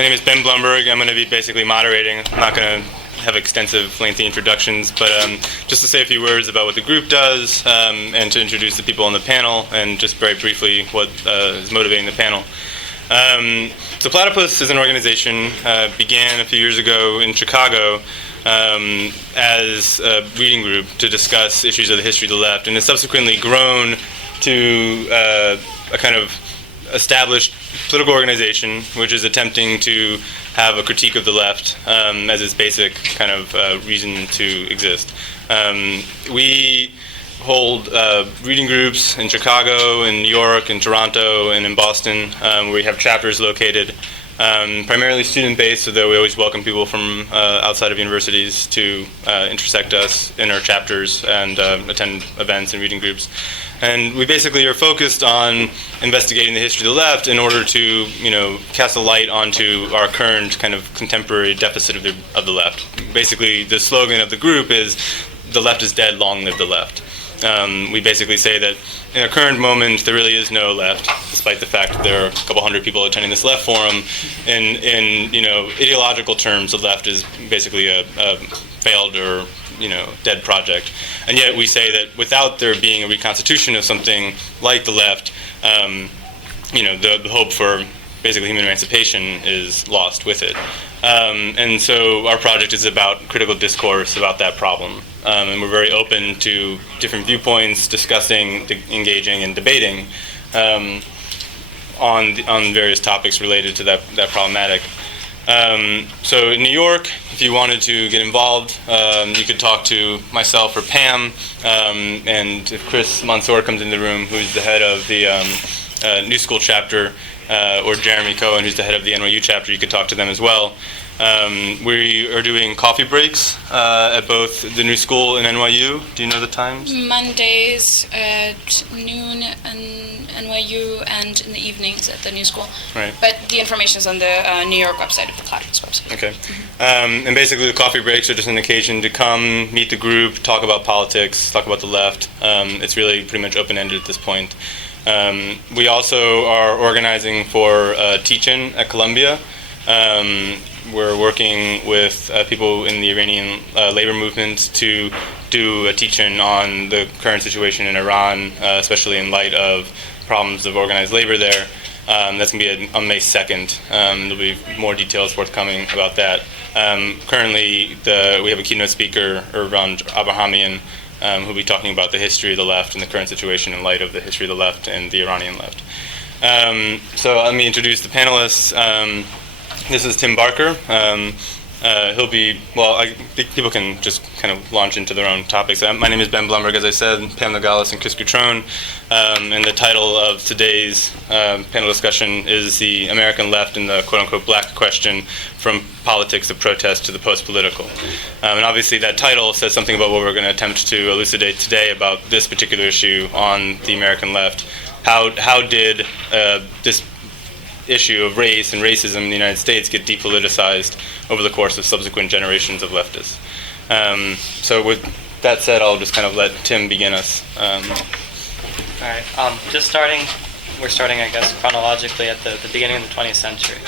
My name is Ben Blumberg. I'm going to be basically moderating. I'm not going to have extensive, lengthy introductions, but just to say a few words about what the group does and to introduce the people on the panel and just very briefly what is motivating the panel. So Platypus is an organization, began a few years ago in Chicago as a reading group to discuss issues of the history of the left, and has subsequently grown to a kind of established political organization which is attempting to have a critique of the left as its basic kind of reason to exist. We hold reading groups in Chicago, in New York, in Toronto, and in Boston, where we have chapters located, primarily student-based, although we always welcome people from outside of universities to intersect us in our chapters and attend events and reading groups. And we basically are focused on investigating the history of the left in order to, cast a light onto our current kind of contemporary deficit of the left. Basically, the slogan of the group is, "The left is dead, long live the left." We basically say that in our current moment, there really is no left, despite the fact that there are a couple hundred people attending this left forum. In ideological terms, the left is basically a failed or dead project. And yet we say that without there being a reconstitution of something like the left, the hope for basically human emancipation is lost with it. And so our project is about critical discourse about that problem. And we're very open to different viewpoints, discussing, engaging, and debating on various topics related to that problematic. So in New York, if you wanted to get involved, you could talk to myself or Pam, and if Chris Mansour comes in the room, who's the head of the New School chapter, or Jeremy Cohen, who's the head of the NYU chapter, you could talk to them as well. We are doing coffee breaks at both the New School and NYU. Do you know the times? Mondays at noon in NYU and in the evenings at the New School. Right. But the information is on the New York website of the Platypus website. Okay. And basically the coffee breaks are just an occasion to come, meet the group, talk about politics, talk about the left. It's really pretty much open-ended at this point. We also are organizing for teach-in at Columbia. We're working with people in the Iranian labor movement to do a teach-in on the current situation in Iran, especially in light of problems of organized labor there. That's going to be on May 2nd. There'll be more details forthcoming about that. Currently, we have a keynote speaker, Irvan Abrahamian, who'll be talking about the history of the left and the current situation in light of the history of the left and the Iranian left. So let me introduce the panelists. This is Tim Barker. He'll be, people can just kind of launch into their own topics. My name is Ben Blumberg, as I said, Pam Nogales and Chris Gutrone. And the title of today's panel discussion is The American Left and the quote-unquote black question, from politics of protest to the post-political. And obviously that title says something about what we're going to attempt to elucidate today about this particular issue on the American left. How did this issue of race and racism in the United States get depoliticized over the course of subsequent generations of leftists? So with that said, I'll just kind of let Tim begin us. All right. We're starting, I guess, chronologically at the beginning of the 20th century.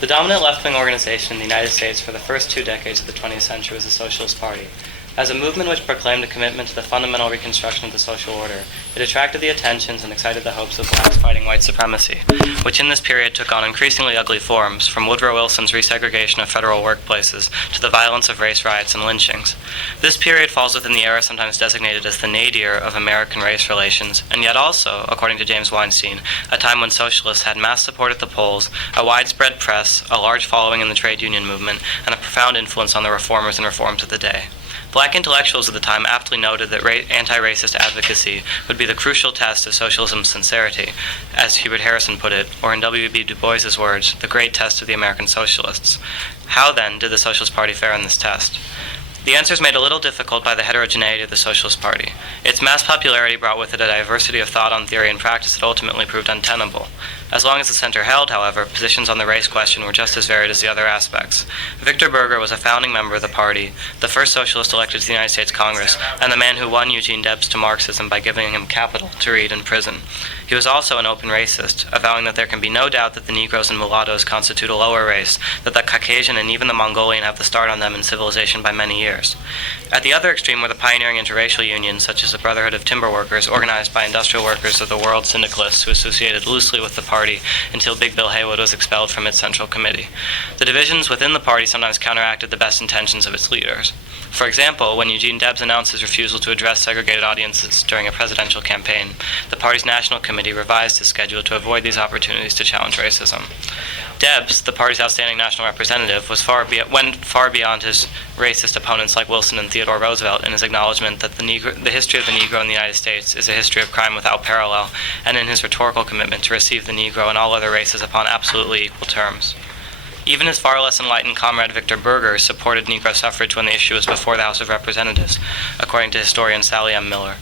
The dominant left-wing organization in the United States for the first 2 decades of the 20th century was the Socialist Party. As a movement which proclaimed a commitment to the fundamental reconstruction of the social order, it attracted the attentions and excited the hopes of blacks fighting white supremacy, which in this period took on increasingly ugly forms, from Woodrow Wilson's resegregation of federal workplaces to the violence of race riots and lynchings. This period falls within the era sometimes designated as the nadir of American race relations, and yet also, according to James Weinstein, a time when socialists had mass support at the polls, a widespread press, a large following in the trade union movement, and a profound influence on the reformers and reforms of the day. Black intellectuals at the time aptly noted that anti-racist advocacy would be the crucial test of socialism's sincerity, as Hubert Harrison put it, or in W.B. Du Bois's words, the great test of the American socialists. How, then, did the Socialist Party fare in this test? The answer is made a little difficult by the heterogeneity of the Socialist Party. Its mass popularity brought with it a diversity of thought on theory and practice that ultimately proved untenable. As long as the center held, however, positions on the race question were just as varied as the other aspects. Victor Berger was a founding member of the party, the first socialist elected to the United States Congress, and the man who won Eugene Debs to Marxism by giving him capital to read in prison. He was also an open racist, avowing that there can be no doubt that the Negroes and mulattoes constitute a lower race, that the Caucasian and even the Mongolian have the start on them in civilization by many years. At the other extreme were the pioneering interracial unions, such as the Brotherhood of Timber Workers, organized by industrial workers of the world syndicalists who associated loosely with the party until Big Bill Haywood was expelled from its central committee. The divisions within the party sometimes counteracted the best intentions of its leaders. For example, when Eugene Debs announced his refusal to address segregated audiences during a presidential campaign, the party's national committee revised his schedule to avoid these opportunities to challenge racism. Debs, the party's outstanding national representative, went far beyond his racist opponents like Wilson and Theodore Roosevelt in his acknowledgement that the history of the Negro in the United States is a history of crime without parallel, and in his rhetorical commitment to receive the Negro and all other races upon absolutely equal terms. Even his far less enlightened comrade Victor Berger supported Negro suffrage when the issue was before the House of Representatives, according to historian Sally M. Miller.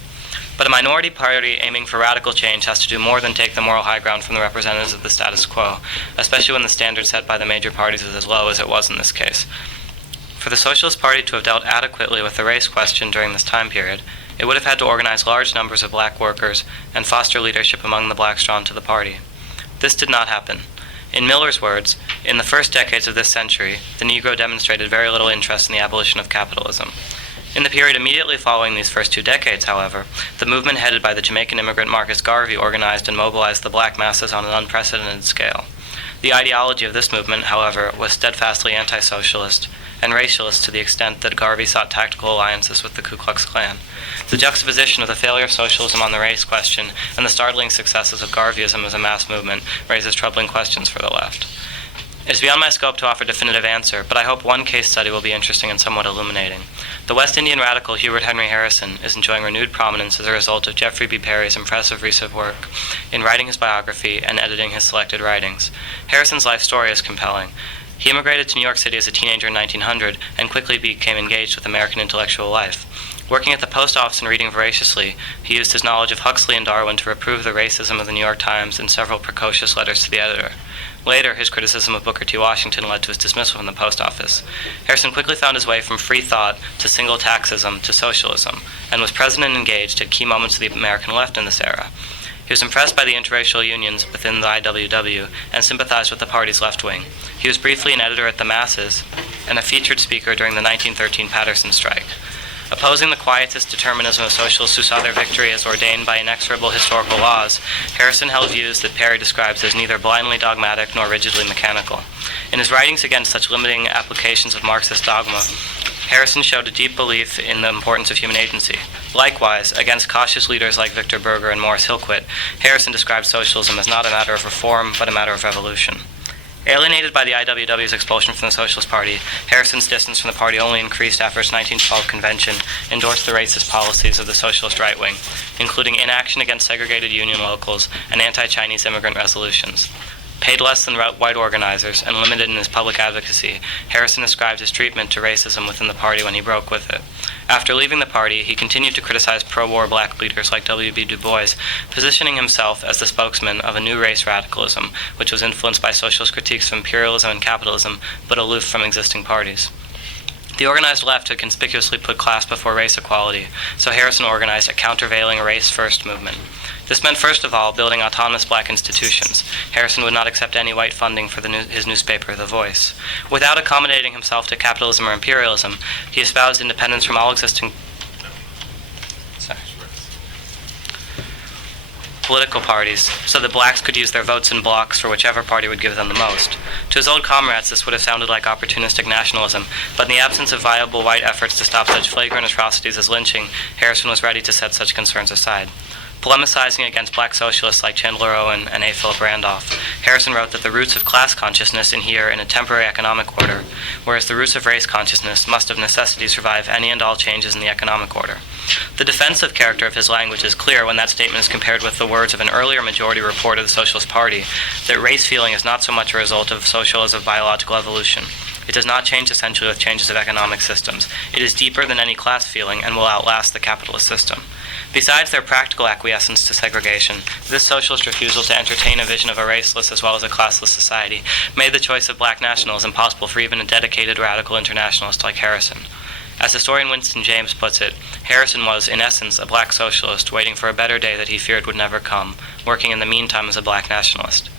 But a minority party aiming for radical change has to do more than take the moral high ground from the representatives of the status quo, especially when the standard set by the major parties is as low as it was in this case. For the Socialist Party to have dealt adequately with the race question during this time period, it would have had to organize large numbers of black workers and foster leadership among the blacks drawn to the party. This did not happen. In Miller's words, in the first decades of this century, the Negro demonstrated very little interest in the abolition of capitalism. In the period immediately following these first 2 decades, however, the movement headed by the Jamaican immigrant Marcus Garvey organized and mobilized the black masses on an unprecedented scale. The ideology of this movement, however, was steadfastly anti-socialist and racialist to the extent that Garvey sought tactical alliances with the Ku Klux Klan. The juxtaposition of the failure of socialism on the race question and the startling successes of Garveyism as a mass movement raises troubling questions for the left. It is beyond my scope to offer a definitive answer, but I hope one case study will be interesting and somewhat illuminating. The West Indian radical Hubert Henry Harrison is enjoying renewed prominence as a result of Jeffrey B. Perry's impressive recent work in writing his biography and editing his selected writings. Harrison's life story is compelling. He immigrated to New York City as a teenager in 1900 and quickly became engaged with American intellectual life. Working at the post office and reading voraciously, he used his knowledge of Huxley and Darwin to reprove the racism of the New York Times in several precocious letters to the editor. Later, his criticism of Booker T. Washington led to his dismissal from the post office. Harrison quickly found his way from free thought to single taxism to socialism, and was present and engaged at key moments of the American left in this era. He was impressed by the interracial unions within the IWW and sympathized with the party's left wing. He was briefly an editor at The Masses and a featured speaker during the 1913 Patterson strike. Opposing the quietist determinism of socialists who saw their victory as ordained by inexorable historical laws, Harrison held views that Perry describes as neither blindly dogmatic nor rigidly mechanical. In his writings against such limiting applications of Marxist dogma, Harrison showed a deep belief in the importance of human agency. Likewise, against cautious leaders like Victor Berger and Morris Hillquit, Harrison described socialism as not a matter of reform, but a matter of revolution. Alienated by the IWW's expulsion from the Socialist Party, Harrison's distance from the party only increased after its 1912 convention endorsed the racist policies of the socialist right wing, including inaction against segregated union locals and anti-Chinese immigrant resolutions. Paid less than white organizers and limited in his public advocacy, Harrison ascribed his treatment to racism within the party when he broke with it. After leaving the party, he continued to criticize pro-war black leaders like W.B. Du Bois, positioning himself as the spokesman of a new race radicalism, which was influenced by socialist critiques of imperialism and capitalism, but aloof from existing parties. The organized left had conspicuously put class before race equality, so Harrison organized a countervailing race-first movement. This meant, first of all, building autonomous black institutions. Harrison would not accept any white funding for his newspaper, The Voice. Without accommodating himself to capitalism or imperialism, he espoused independence from all existing political parties, so that blacks could use their votes in blocks for whichever party would give them the most. To his old comrades, this would have sounded like opportunistic nationalism, but in the absence of viable white efforts to stop such flagrant atrocities as lynching, Harrison was ready to set such concerns aside. Polemicizing against black socialists like Chandler Owen and A. Philip Randolph, Harrison wrote that the roots of class consciousness inhere in a temporary economic order, whereas the roots of race consciousness must of necessity survive any and all changes in the economic order. The defensive character of his language is clear when that statement is compared with the words of an earlier majority report of the Socialist Party, that race feeling is not so much a result of social as of biological evolution. It does not change essentially with changes of economic systems. It is deeper than any class feeling and will outlast the capitalist system. Besides their practical acquiescence to segregation, this socialist refusal to entertain a vision of a raceless as well as a classless society made the choice of black nationalism impossible for even a dedicated radical internationalist like Harrison. As historian Winston James puts it, Harrison was, in essence, a black socialist waiting for a better day that he feared would never come, working in the meantime as a black nationalist.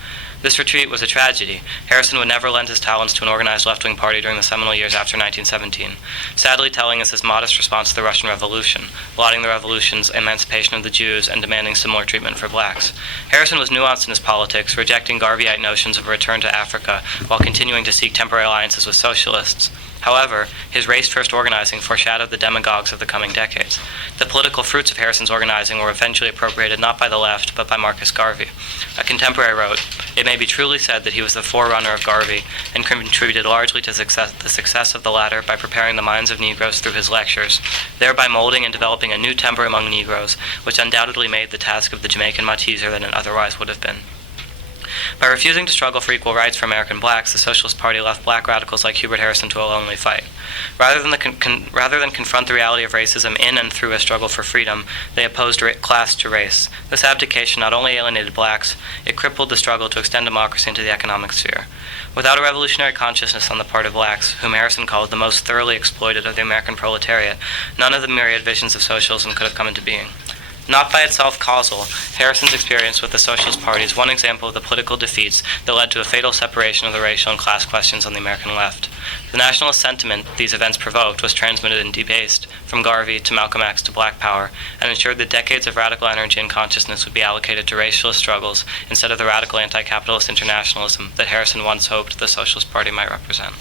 This retreat was a tragedy. Harrison would never lend his talents to an organized left-wing party during the seminal years after 1917, sadly telling us his modest response to the Russian Revolution, lauding the revolution's emancipation of the Jews and demanding similar treatment for blacks. Harrison was nuanced in his politics, rejecting Garveyite notions of a return to Africa while continuing to seek temporary alliances with socialists. However, his race-first organizing foreshadowed the demagogues of the coming decades. The political fruits of Harrison's organizing were eventually appropriated not by the left, but by Marcus Garvey. A contemporary wrote, "It may be truly said that he was the forerunner of Garvey and contributed largely to the success of the latter by preparing the minds of Negroes through his lectures, thereby molding and developing a new temper among Negroes, which undoubtedly made the task of the Jamaican mate easier than it otherwise would have been." By refusing to struggle for equal rights for American blacks, the Socialist Party left black radicals like Hubert Harrison to a lonely fight. Rather than confront the reality of racism in and through a struggle for freedom, they opposed class to race. This abdication not only alienated blacks, it crippled the struggle to extend democracy into the economic sphere. Without a revolutionary consciousness on the part of blacks, whom Harrison called the most thoroughly exploited of the American proletariat, none of the myriad visions of socialism could have come into being. Not by itself causal, Harrison's experience with the Socialist Party is one example of the political defeats that led to a fatal separation of the racial and class questions on the American left. The nationalist sentiment these events provoked was transmitted and debased from Garvey to Malcolm X to Black Power, and ensured that decades of radical energy and consciousness would be allocated to racialist struggles instead of the radical anti-capitalist internationalism that Harrison once hoped the Socialist Party might represent.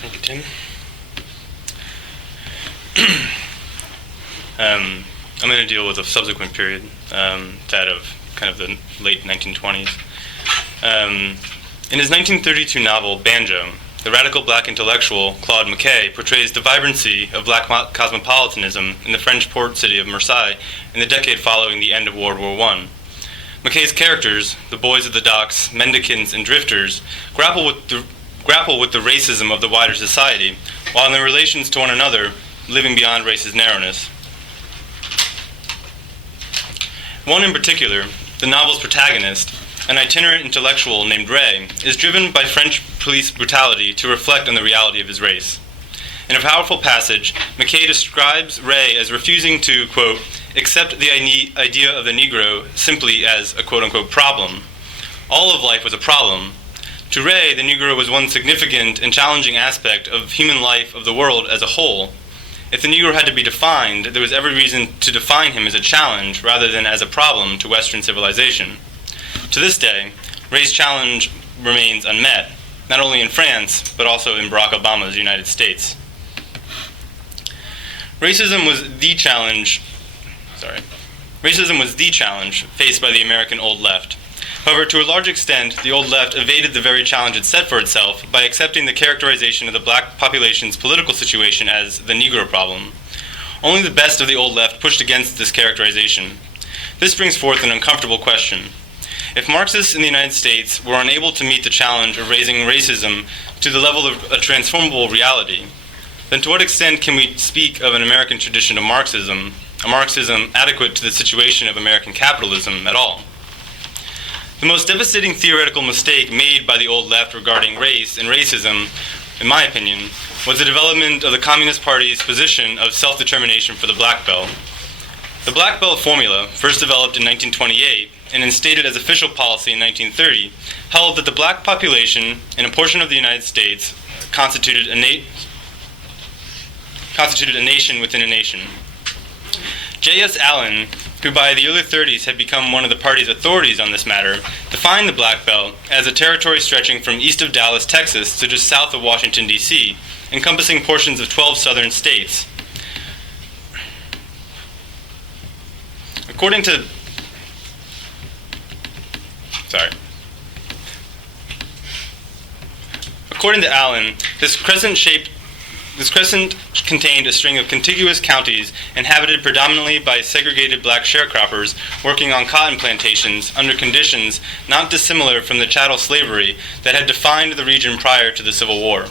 Thank you, Tim. I'm going to deal with a subsequent period, that of kind of the late 1920s. In his 1932 novel, Banjo, the radical black intellectual Claude McKay portrays the vibrancy of black cosmopolitanism in the French port city of Marseille in the decade following the end of World War I. McKay's characters, the boys of the docks, mendicants, and drifters, grapple with the racism of the wider society, while in their relations to one another, living beyond race's narrowness. One in particular, the novel's protagonist, an itinerant intellectual named Ray, is driven by French police brutality to reflect on the reality of his race. In a powerful passage, McKay describes Ray as refusing to, quote, accept the idea of the Negro simply as a quote-unquote problem. All of life was a problem. To Ray, the Negro was one significant and challenging aspect of human life of the world as a whole. If the Negro had to be defined, there was every reason to define him as a challenge rather than as a problem to Western civilization. To this day, Ray's challenge remains unmet, not only in France, but also in Barack Obama's United States. Racism was the challenge faced by the American Old Left. However, to a large extent, the Old Left evaded the very challenge it set for itself by accepting the characterization of the black population's political situation as the Negro problem. Only the best of the Old Left pushed against this characterization. This brings forth an uncomfortable question. If Marxists in the United States were unable to meet the challenge of raising racism to the level of a transformable reality, then to what extent can we speak of an American tradition of Marxism, a Marxism adequate to the situation of American capitalism at all? The most devastating theoretical mistake made by the Old Left regarding race and racism, in my opinion, was the development of the Communist Party's position of self-determination for the Black Belt. The Black Belt formula, first developed in 1928 and instated as official policy in 1930, held that the black population in a portion of the United States constituted a nation within a nation. J.S. Allen, who by the early 30s had become one of the party's authorities on this matter, defined the Black Belt as a territory stretching from east of Dallas, Texas, to just south of Washington, D.C., encompassing portions of 12 southern states. According to Allen, this crescent-shaped This crescent contained a string of contiguous counties inhabited predominantly by segregated black sharecroppers working on cotton plantations under conditions not dissimilar from the chattel slavery that had defined the region prior to the Civil War.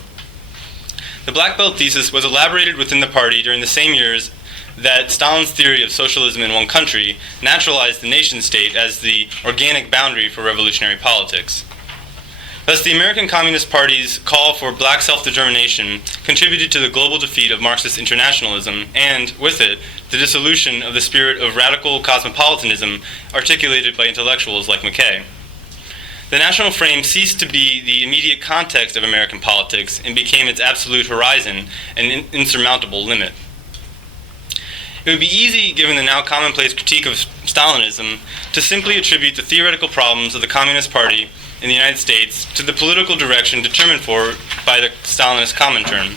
The Black Belt thesis was elaborated within the party during the same years that Stalin's theory of socialism in one country naturalized the nation-state as the organic boundary for revolutionary politics. Thus, the American Communist Party's call for black self-determination contributed to the global defeat of Marxist internationalism and, with it, the dissolution of the spirit of radical cosmopolitanism articulated by intellectuals like Mackay. The national frame ceased to be the immediate context of American politics and became its absolute horizon, an insurmountable limit. It would be easy, given the now commonplace critique of Stalinism, to simply attribute the theoretical problems of the Communist Party in the United States to the political direction determined for by the Stalinist Comintern.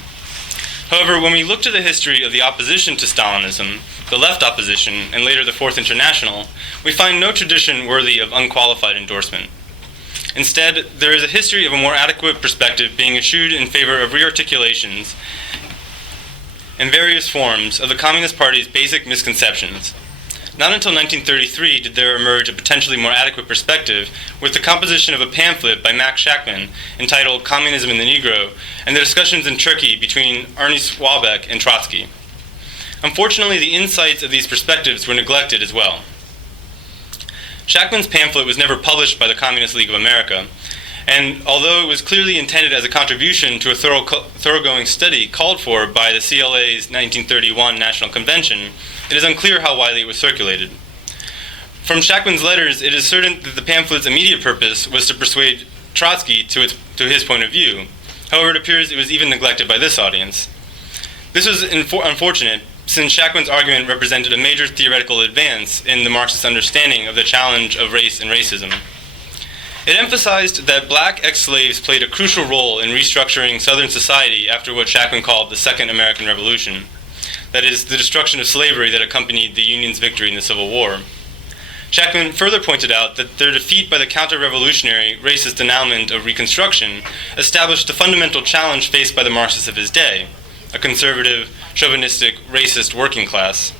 However, when we look to the history of the opposition to Stalinism, the left opposition, and later the Fourth International, we find no tradition worthy of unqualified endorsement. Instead, there is a history of a more adequate perspective being eschewed in favor of rearticulations in various forms of the Communist Party's basic misconceptions. Not until 1933 did there emerge a potentially more adequate perspective with the composition of a pamphlet by Max Shachtman entitled Communism and the Negro and the discussions in Turkey between Arnie Swabeck and Trotsky. Unfortunately, the insights of these perspectives were neglected as well. Shachtman's pamphlet was never published by the Communist League of America, and although it was clearly intended as a contribution to a thoroughgoing study called for by the CLA's 1931 National Convention, it is unclear how widely it was circulated. From Shachtman's letters, it is certain that the pamphlet's immediate purpose was to persuade Trotsky to his point of view. However, it appears it was even neglected by this audience. This was unfortunate, since Shachtman's argument represented a major theoretical advance in the Marxist understanding of the challenge of race and racism. It emphasized that black ex-slaves played a crucial role in restructuring Southern society after what Shachtman called the Second American Revolution, that is, the destruction of slavery that accompanied the Union's victory in the Civil War. Shachtman further pointed out that their defeat by the counter-revolutionary racist denouement of Reconstruction established the fundamental challenge faced by the Marxists of his day, a conservative, chauvinistic, racist working class.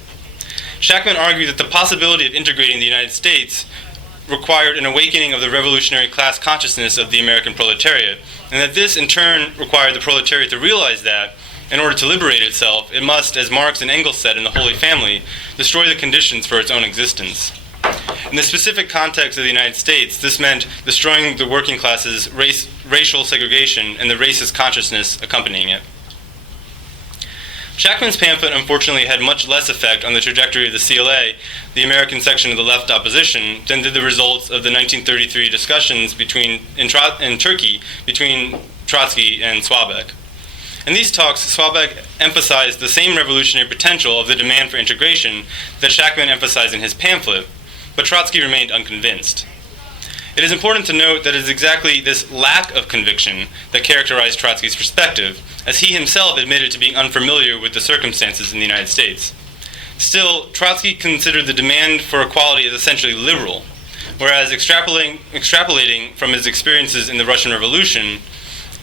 Shachtman argued that the possibility of integrating the United States required an awakening of the revolutionary class consciousness of the American proletariat, and that this in turn required the proletariat to realize that, in order to liberate itself, it must, as Marx and Engels said in The Holy Family, destroy the conditions for its own existence. In the specific context of the United States, this meant destroying the working class's racial segregation and the racist consciousness accompanying it. Shachtman's pamphlet unfortunately had much less effect on the trajectory of the CLA, the American section of the left opposition, than did the results of the 1933 discussions in Turkey between Trotsky and Swabeck. In these talks, Swabeck emphasized the same revolutionary potential of the demand for integration that Shachtman emphasized in his pamphlet, but Trotsky remained unconvinced. It is important to note that it is exactly this lack of conviction that characterized Trotsky's perspective, as he himself admitted to being unfamiliar with the circumstances in the United States. Still, Trotsky considered the demand for equality as essentially liberal, whereas extrapolating from his experiences in the Russian Revolution,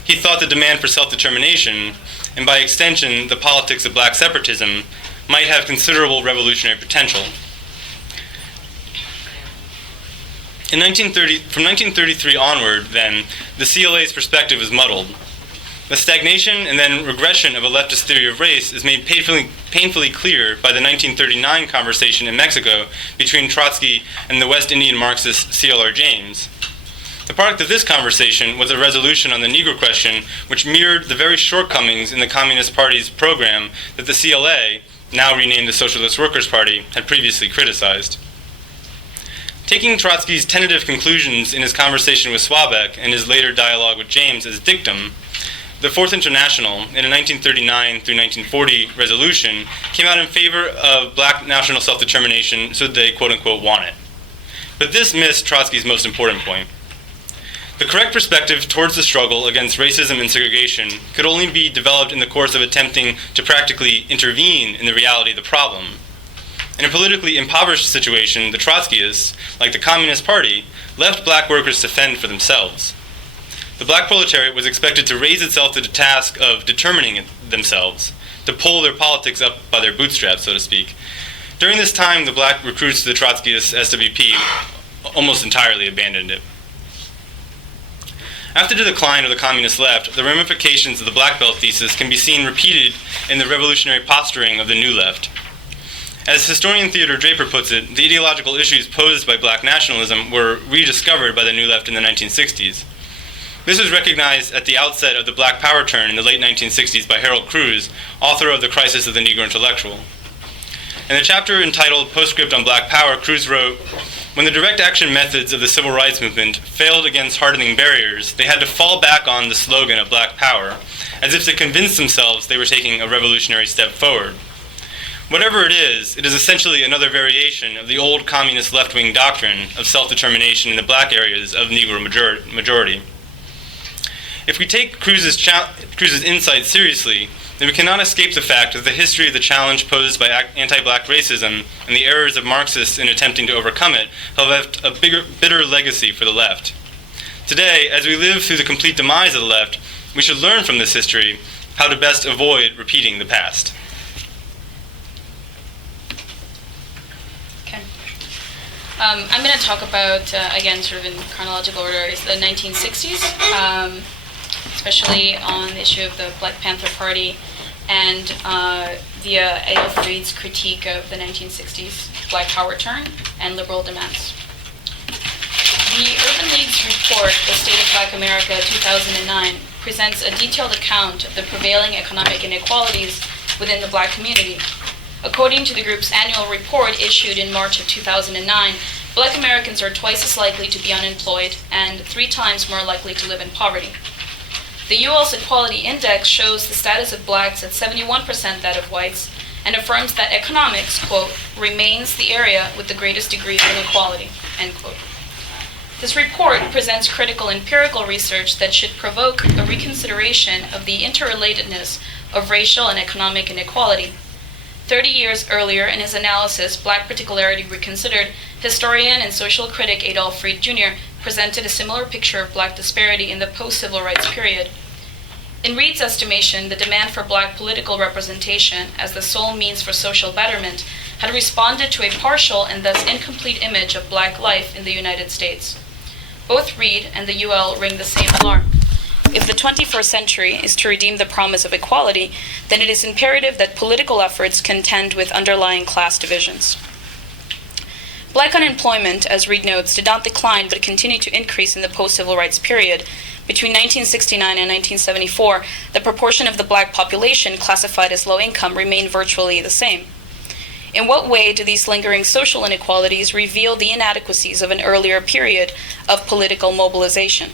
he thought the demand for self-determination, and by extension the politics of black separatism, might have considerable revolutionary potential. From 1933 onward, then, the CLA's perspective is muddled. The stagnation and then regression of a leftist theory of race is made painfully clear by the 1939 conversation in Mexico between Trotsky and the West Indian Marxist C.L.R. James. The product of this conversation was a resolution on the Negro question which mirrored the very shortcomings in the Communist Party's program that the CLA, now renamed the Socialist Workers' Party, had previously criticized. Taking Trotsky's tentative conclusions in his conversation with Swabeck and his later dialogue with James as dictum, the Fourth International, in a 1939 through 1940 resolution, came out in favor of black national self-determination so they quote-unquote want it. But this missed Trotsky's most important point. The correct perspective towards the struggle against racism and segregation could only be developed in the course of attempting to practically intervene in the reality of the problem. In a politically impoverished situation, the Trotskyists, like the Communist Party, left black workers to fend for themselves. the black proletariat was expected to raise itself to the task of determining themselves, to pull their politics up by their bootstraps, so to speak. During this time, the black recruits to the Trotskyist SWP almost entirely abandoned it. After the decline of the communist left, the ramifications of the Black Belt thesis can be seen repeated in the revolutionary posturing of the New Left. As historian Theodore Draper puts it, the ideological issues posed by black nationalism were rediscovered by the New Left in the 1960s. This was recognized at the outset of the Black Power turn in the late 1960s by Harold Cruz, author of The Crisis of the Negro Intellectual. In the chapter entitled Postscript on Black Power, Cruz wrote, "When the direct action methods of the civil rights movement failed against hardening barriers, they had to fall back on the slogan of Black Power, as if to convince themselves they were taking a revolutionary step forward. Whatever it is essentially another variation of the old communist left-wing doctrine of self-determination in the black areas of Negro majority. If we take Cruz's insight seriously, then we cannot escape the fact that the history of the challenge posed by anti-black racism and the errors of Marxists in attempting to overcome it have left a bitter legacy for the left. Today, as we live through the complete demise of the left, we should learn from this history how to best avoid repeating the past." Okay. I'm going to talk about, again, sort of in chronological order, is the 1960s, especially on the issue of the Black Panther Party and via Adolph Reed's critique of the 1960s Black Power turn and liberal demands. The Urban League's report, The State of Black America 2009, presents a detailed account of the prevailing economic inequalities within the black community. According to the group's annual report issued in March of 2009, black Americans are twice as likely to be unemployed and 3 times more likely to live in poverty. The U.S. Equality Index shows the status of blacks at 71% that of whites and affirms that economics, quote, remains the area with the greatest degree of inequality, end quote. This report presents critical empirical research that should provoke a reconsideration of the interrelatedness of racial and economic inequality. 30 years earlier, in his analysis, Black Particularity Reconsidered, historian and social critic Adolph Reed Jr. presented a similar picture of black disparity in the post-civil rights period. In Reed's estimation, the demand for black political representation as the sole means for social betterment had responded to a partial and thus incomplete image of black life in the United States. Both Reed and the UL ring the same alarm. If the 21st century is to redeem the promise of equality, then it is imperative that political efforts contend with underlying class divisions. Black unemployment, as Reed notes, did not decline but continued to increase in the post-civil rights period. Between 1969 and 1974, the proportion of the black population classified as low income remained virtually the same. In what way do these lingering social inequalities reveal the inadequacies of an earlier period of political mobilization?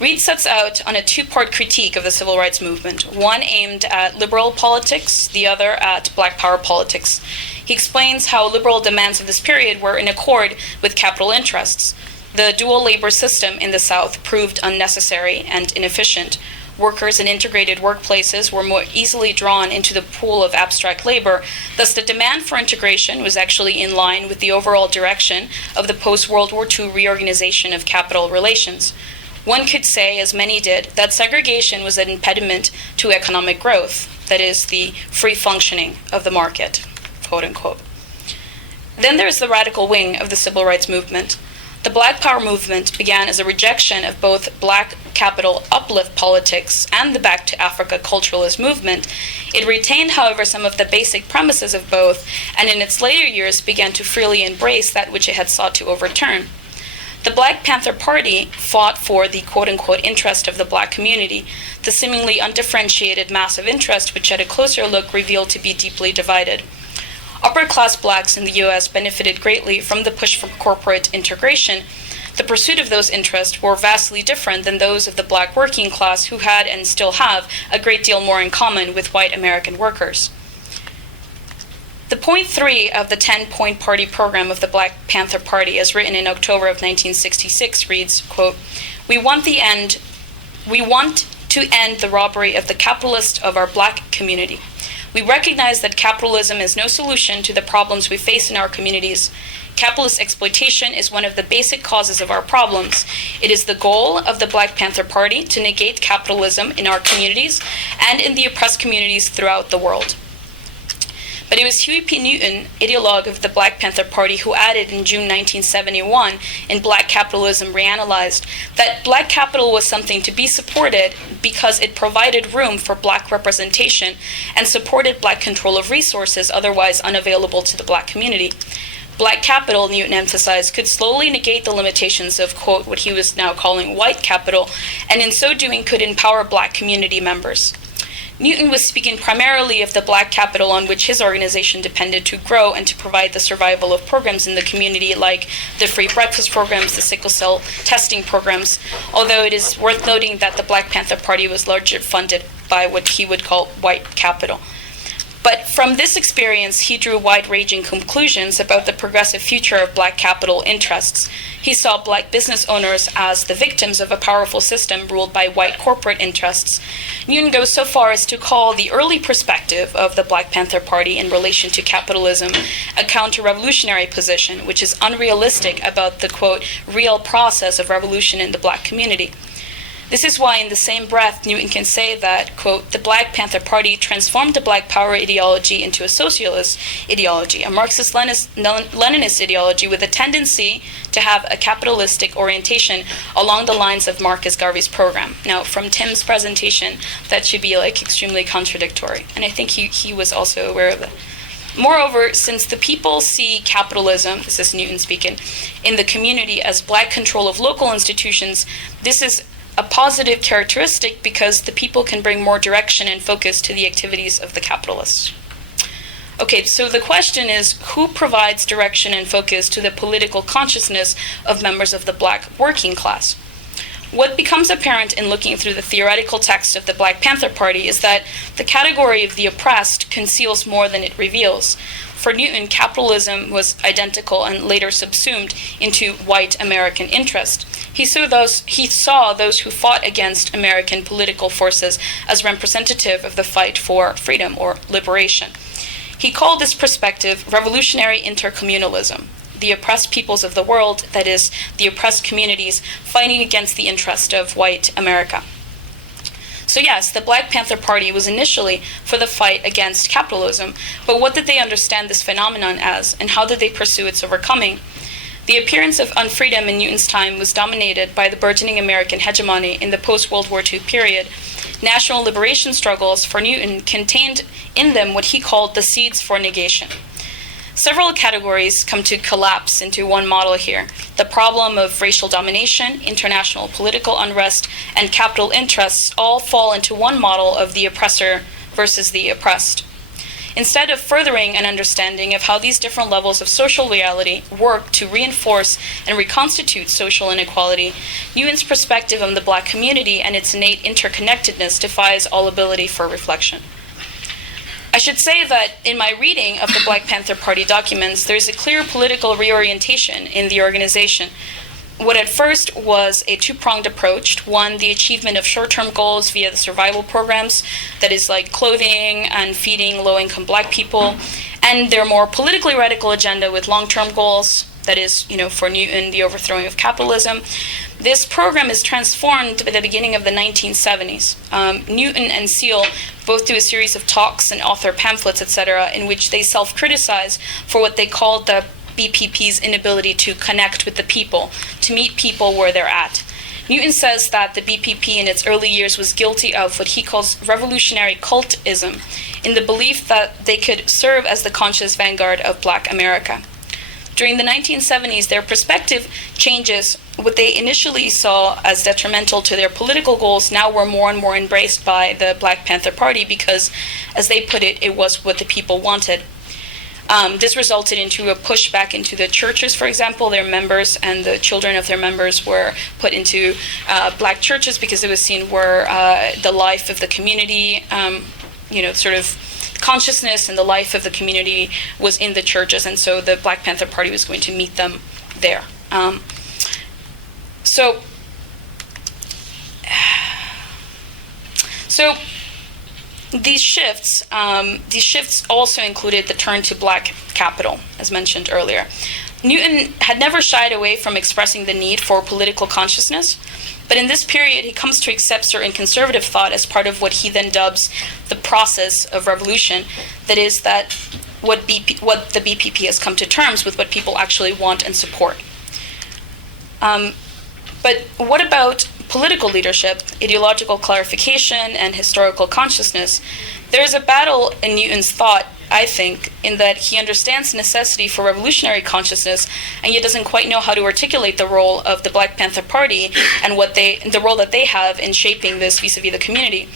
Reed sets out on a 2-part critique of the civil rights movement, one aimed at liberal politics, the other at black power politics. He explains how liberal demands of this period were in accord with capital interests. The dual labor system in the South proved unnecessary and inefficient. Workers in integrated workplaces were more easily drawn into the pool of abstract labor. Thus, the demand for integration was actually in line with the overall direction of the post-World War II reorganization of capital relations. One could say, as many did, that segregation was an impediment to economic growth, that is, the free functioning of the market, quote unquote. Then there's the radical wing of the civil rights movement. The Black Power movement began as a rejection of both black capital uplift politics and the Back to Africa culturalist movement. It retained, however, some of the basic premises of both, and in its later years began to freely embrace that which it had sought to overturn. The Black Panther Party fought for the quote-unquote interest of the black community, the seemingly undifferentiated mass of interest which at a closer look revealed to be deeply divided. Upper-class blacks in the U.S. benefited greatly from the push for corporate integration. The pursuit of those interests were vastly different than those of the black working class, who had and still have a great deal more in common with white American workers. The point 3 of the 10-point party program of the Black Panther Party, as written in October of 1966, reads, quote, We want to end the robbery of the capitalists of our black community. We recognize that capitalism is no solution to the problems we face in our communities. capitalist exploitation is one of the basic causes of our problems. It is the goal of the Black Panther Party to negate capitalism in our communities and in the oppressed communities throughout the world. But it was Huey P. Newton, ideologue of the Black Panther Party, who added in June 1971 in Black Capitalism Reanalyzed that black capital was something to be supported because it provided room for black representation and supported black control of resources otherwise unavailable to the black community. Black capital, Newton emphasized, could slowly negate the limitations of, quote, what he was now calling white capital, and in so doing could empower black community members. Newton was speaking primarily of the black capital on which his organization depended to grow and to provide the survival of programs in the community like the free breakfast programs, the sickle cell testing programs, although it is worth noting that the Black Panther Party was largely funded by what he would call white capital. But from this experience, he drew wide-ranging conclusions about the progressive future of black capital interests. He saw black business owners as the victims of a powerful system ruled by white corporate interests. Newton goes so far as to call the early perspective of the Black Panther Party in relation to capitalism a counter-revolutionary position, which is unrealistic about the, quote, real process of revolution in the black community. This is why, in the same breath, Newton can say that, quote, the Black Panther Party transformed the black power ideology into a socialist ideology, a Marxist-Leninist ideology with a tendency to have a capitalistic orientation along the lines of Marcus Garvey's program. Now, from Tim's presentation, that should be extremely contradictory, and I think he was also aware of it. Moreover, since the people see capitalism, this is Newton speaking, in the community as black control of local institutions, this is a positive characteristic because the people can bring more direction and focus to the activities of the capitalists. Okay, so the question is, who provides direction and focus to the political consciousness of members of the black working class? What becomes apparent in looking through the theoretical text of the Black Panther Party is that the category of the oppressed conceals more than it reveals. For Newton, capitalism was identical and later subsumed into white American interest. He saw those who fought against American political forces as representative of the fight for freedom or liberation. He called this perspective revolutionary intercommunalism, the oppressed peoples of the world, that is, the oppressed communities, fighting against the interest of white America. So yes, the Black Panther Party was initially for the fight against capitalism, but what did they understand this phenomenon as, and how did they pursue its overcoming? The appearance of unfreedom in Newton's time was dominated by the burgeoning American hegemony in the post-World War II period. National liberation struggles for Newton contained in them what he called the seeds for negation. Several categories come to collapse into one model here. The problem of racial domination, international political unrest, and capital interests all fall into one model of the oppressor versus the oppressed. Instead of furthering an understanding of how these different levels of social reality work to reinforce and reconstitute social inequality, Newton's perspective on the black community and its innate interconnectedness defies all ability for reflection. I should say that in my reading of the Black Panther Party documents, there's a clear political reorientation in the organization. What at first was a two-pronged approach. One, the achievement of short-term goals via the survival programs, that is like clothing and feeding low-income black people, and their more politically radical agenda with long-term goals, that is, for Newton, the overthrowing of capitalism. This program is transformed by the beginning of the 1970s. Newton and Seal both do a series of talks and author pamphlets, etc., in which they self-criticize for what they called the BPP's inability to connect with the people, to meet people where they're at. Newton says that the BPP in its early years was guilty of what he calls revolutionary cultism, in the belief that they could serve as the conscious vanguard of Black America. During the 1970s, their perspective changes. What they initially saw as detrimental to their political goals now were more and more embraced by the Black Panther Party because, as they put it, it was what the people wanted. This resulted into a push back into the churches, for example. Their members and the children of their members were put into black churches because it was seen where the life of the community, sort of consciousness and the life of the community was in the churches, and so the Black Panther Party was going to meet them there. So these shifts also included the turn to black capital, as mentioned earlier. Newton had never shied away from expressing the need for political consciousness, but in this period he comes to accept certain conservative thought as part of what he then dubs the process of revolution. That is, that what the BPP has come to terms with what people actually want and support. But what about political leadership, ideological clarification, and historical consciousness? There is a battle in Newton's thought, I think, in that he understands the necessity for revolutionary consciousness, and yet doesn't quite know how to articulate the role of the Black Panther Party and the role that they have in shaping this vis-a-vis the community.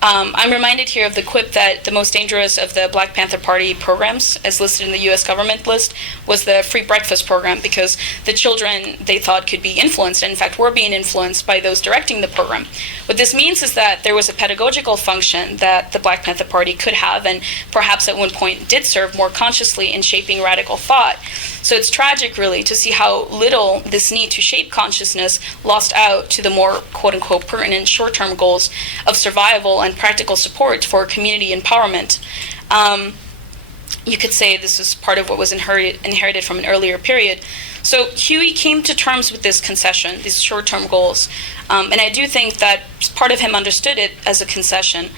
I'm reminded here of the quip that the most dangerous of the Black Panther Party programs, as listed in the U.S. government list, was the free breakfast program, because the children, they thought, could be influenced, and in fact were being influenced by those directing the program. What this means is that there was a pedagogical function that the Black Panther Party could have, and perhaps at one point did serve more consciously in shaping radical thought. So it's tragic, really, to see how little this need to shape consciousness lost out to the more quote-unquote pertinent short-term goals of survival and practical support for community empowerment. You could say this is part of what was inherited from an earlier period. So Huey came to terms with this concession, these short-term goals, and I do think that part of him understood it as a concession,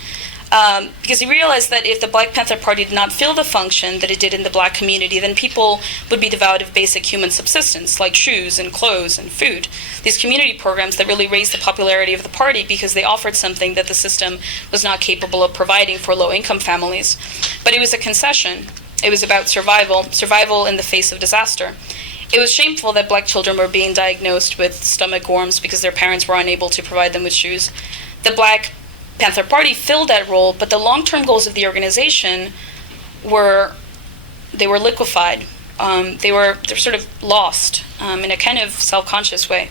because he realized that if the Black Panther Party did not fill the function that it did in the black community, then people would be devoid of basic human subsistence, like shoes and clothes and food. These community programs that really raised the popularity of the party because they offered something that the system was not capable of providing for low-income families. But it was a concession. It was about survival in the face of disaster. It was shameful that black children were being diagnosed with stomach worms because their parents were unable to provide them with shoes. The Black Panther Party filled that role, but the long-term goals of the organization were liquefied. They're sort of lost in a kind of self-conscious way.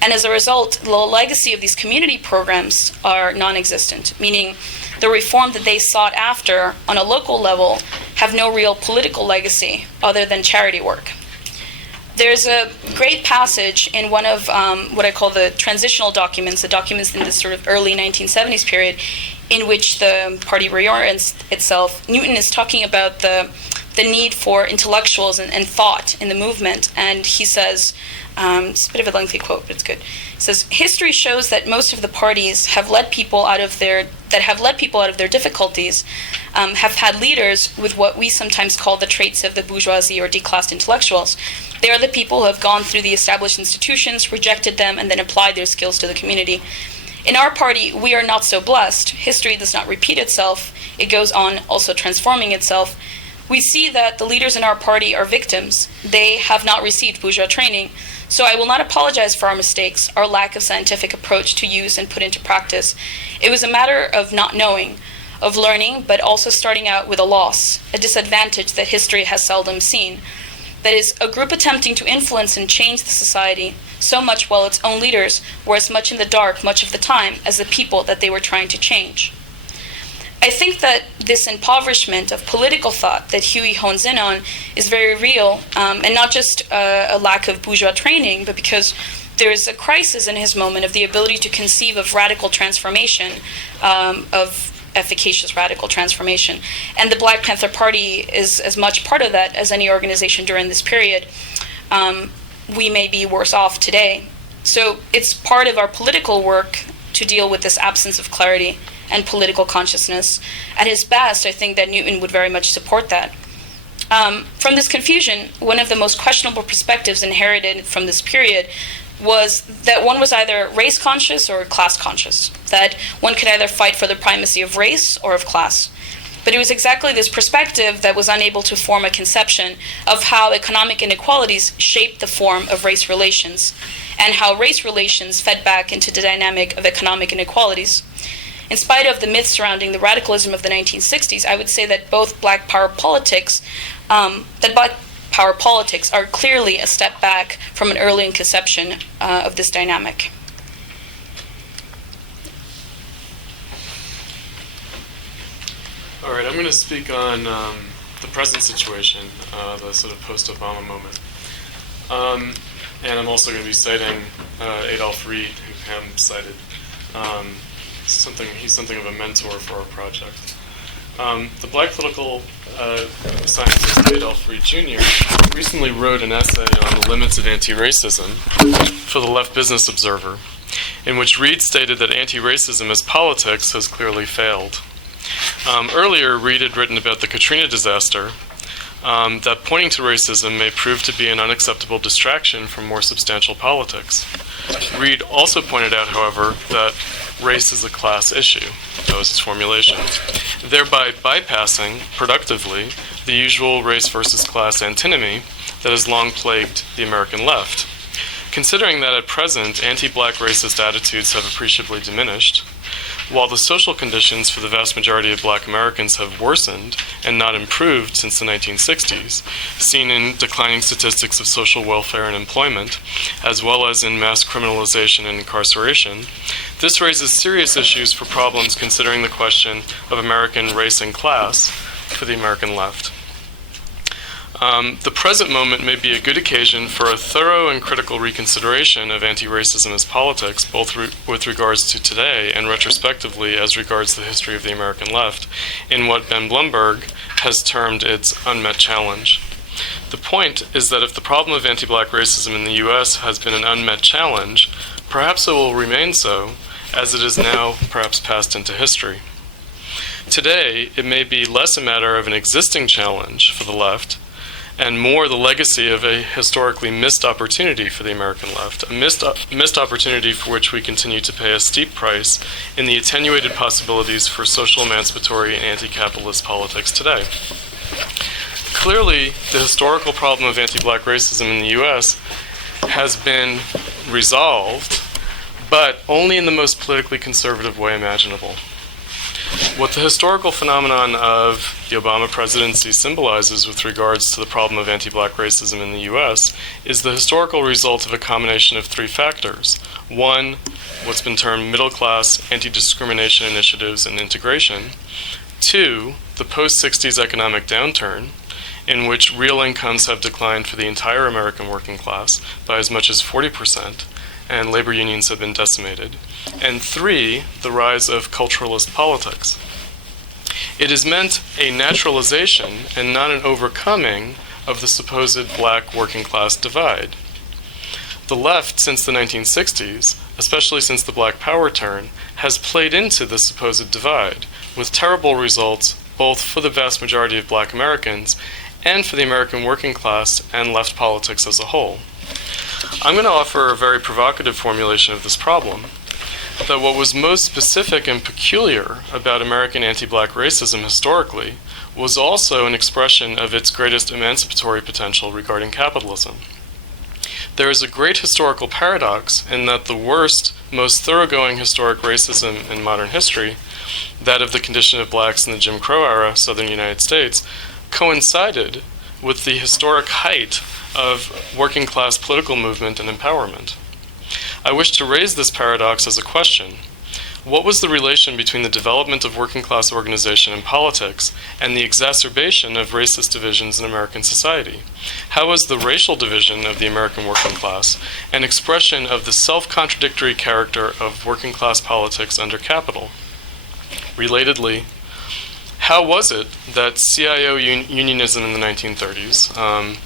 And as a result, the legacy of these community programs are non-existent, meaning the reform that they sought after on a local level have no real political legacy other than charity work. There's a great passage in one of what I call the transitional documents, the documents in this sort of early 1970s period, in which the party reorients itself. Newton is talking about the need for intellectuals and thought in the movement, and he says, it's a bit of a lengthy quote, but it's good. He says, "History shows that most of the parties have led people out of their difficulties, have had leaders with what we sometimes call the traits of the bourgeoisie or declassed intellectuals. They are the people who have gone through the established institutions, rejected them, and then applied their skills to the community. In our party, we are not so blessed. History does not repeat itself. It goes on also transforming itself. We see that the leaders in our party are victims. They have not received bourgeois training. So I will not apologize for our mistakes, our lack of scientific approach to use and put into practice. It was a matter of not knowing, of learning, but also starting out with a loss, a disadvantage that history has seldom seen. That is, a group attempting to influence and change the society so much while its own leaders were as much in the dark much of the time as the people that they were trying to change." I think that this impoverishment of political thought that Huey hones in on is very real, and not just a lack of bourgeois training, but because there is a crisis in his moment of the ability to conceive of radical transformation, of efficacious radical transformation. And the Black Panther Party is as much part of that as any organization during this period. We may be worse off today. So it's part of our political work to deal with this absence of clarity and political consciousness. At his best, I think that Newton would very much support that. From this confusion, one of the most questionable perspectives inherited from this period was that one was either race conscious or class conscious, that one could either fight for the primacy of race or of class. But it was exactly this perspective that was unable to form a conception of how economic inequalities shaped the form of race relations, and how race relations fed back into the dynamic of economic inequalities. In spite of the myths surrounding the radicalism of the 1960s, I would say that both Black Power politics, are clearly a step back from an early conception of this dynamic. All right, I'm going to speak on the present situation, the sort of post-Obama moment. And I'm also going to be citing Adolph Reed, who Pam cited. He's something of a mentor for our project. The black political scientist Adolph Reed Jr. recently wrote an essay on the limits of anti-racism for the Left Business Observer, in which Reed stated that anti-racism as politics has clearly failed. Earlier, Reed had written about the Katrina disaster, that pointing to racism may prove to be an unacceptable distraction from more substantial politics. Reed also pointed out, however, that race is a class issue. That was his formulation, thereby bypassing, productively, the usual race versus class antinomy that has long plagued the American left. Considering that at present, anti-black racist attitudes have appreciably diminished, while the social conditions for the vast majority of black Americans have worsened and not improved since the 1960s, seen in declining statistics of social welfare and employment, as well as in mass criminalization and incarceration, this raises serious issues for problems considering the question of American race and class for the American left. The present moment may be a good occasion for a thorough and critical reconsideration of anti-racism as politics, both with regards to today and retrospectively as regards the history of the American left, in what Ben Blumberg has termed its unmet challenge. The point is that if the problem of anti-black racism in the U.S. has been an unmet challenge, perhaps it will remain so, as it is now perhaps passed into history. Today, it may be less a matter of an existing challenge for the left, and more the legacy of a historically missed opportunity for the American left, a missed opportunity for which we continue to pay a steep price in the attenuated possibilities for social emancipatory and anti-capitalist politics today. Clearly, the historical problem of anti-black racism in the U.S. has been resolved, but only in the most politically conservative way imaginable. What the historical phenomenon of the Obama presidency symbolizes with regards to the problem of anti-black racism in the U.S. is the historical result of a combination of three factors. One, what's been termed middle-class anti-discrimination initiatives and integration. Two, the post-60s economic downturn, in which real incomes have declined for the entire American working class by as much as 40%, and labor unions have been decimated. And three, the rise of culturalist politics. It has meant a naturalization and not an overcoming of the supposed black working class divide. The left, since the 1960s, especially since the Black Power turn, has played into the supposed divide, with terrible results both for the vast majority of black Americans and for the American working class and left politics as a whole. I'm going to offer a very provocative formulation of this problem, that what was most specific and peculiar about American anti-black racism historically was also an expression of its greatest emancipatory potential regarding capitalism. There is a great historical paradox in that the worst, most thoroughgoing historic racism in modern history, that of the condition of blacks in the Jim Crow era, southern United States, coincided with the historic height of working class political movement and empowerment. I wish to raise this paradox as a question. What was the relation between the development of working class organization and politics and the exacerbation of racist divisions in American society? How was the racial division of the American working class an expression of the self-contradictory character of working class politics under capital? Relatedly, how was it that CIO unionism in the 1930s,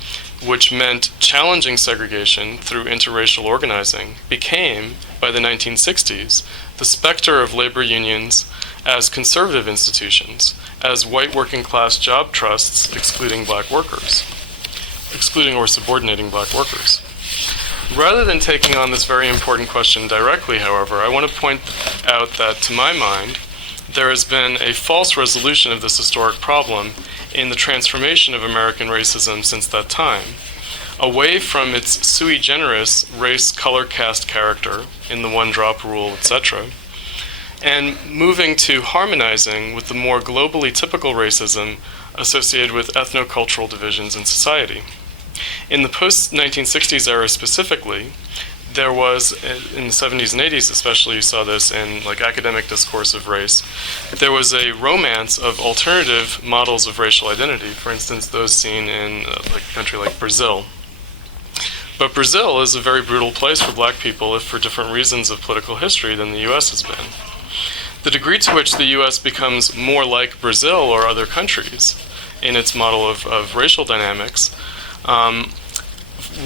which meant challenging segregation through interracial organizing, became, by the 1960s, the specter of labor unions as conservative institutions, as white working class job trusts excluding black workers, excluding or subordinating black workers. Rather than taking on this very important question directly, however, I want to point out that, to my mind, there has been a false resolution of this historic problem in the transformation of American racism since that time, away from its sui generis race color caste character in the one-drop rule, etc., and moving to harmonizing with the more globally typical racism associated with ethno-cultural divisions in society. In the post-1960s era specifically, there was, in the 70s and 80s especially, you saw this in academic discourse of race, there was a romance of alternative models of racial identity, for instance, those seen in a country like Brazil. But Brazil is a very brutal place for black people, if for different reasons of political history than the US has been. The degree to which the US becomes more like Brazil or other countries in its model of racial dynamics,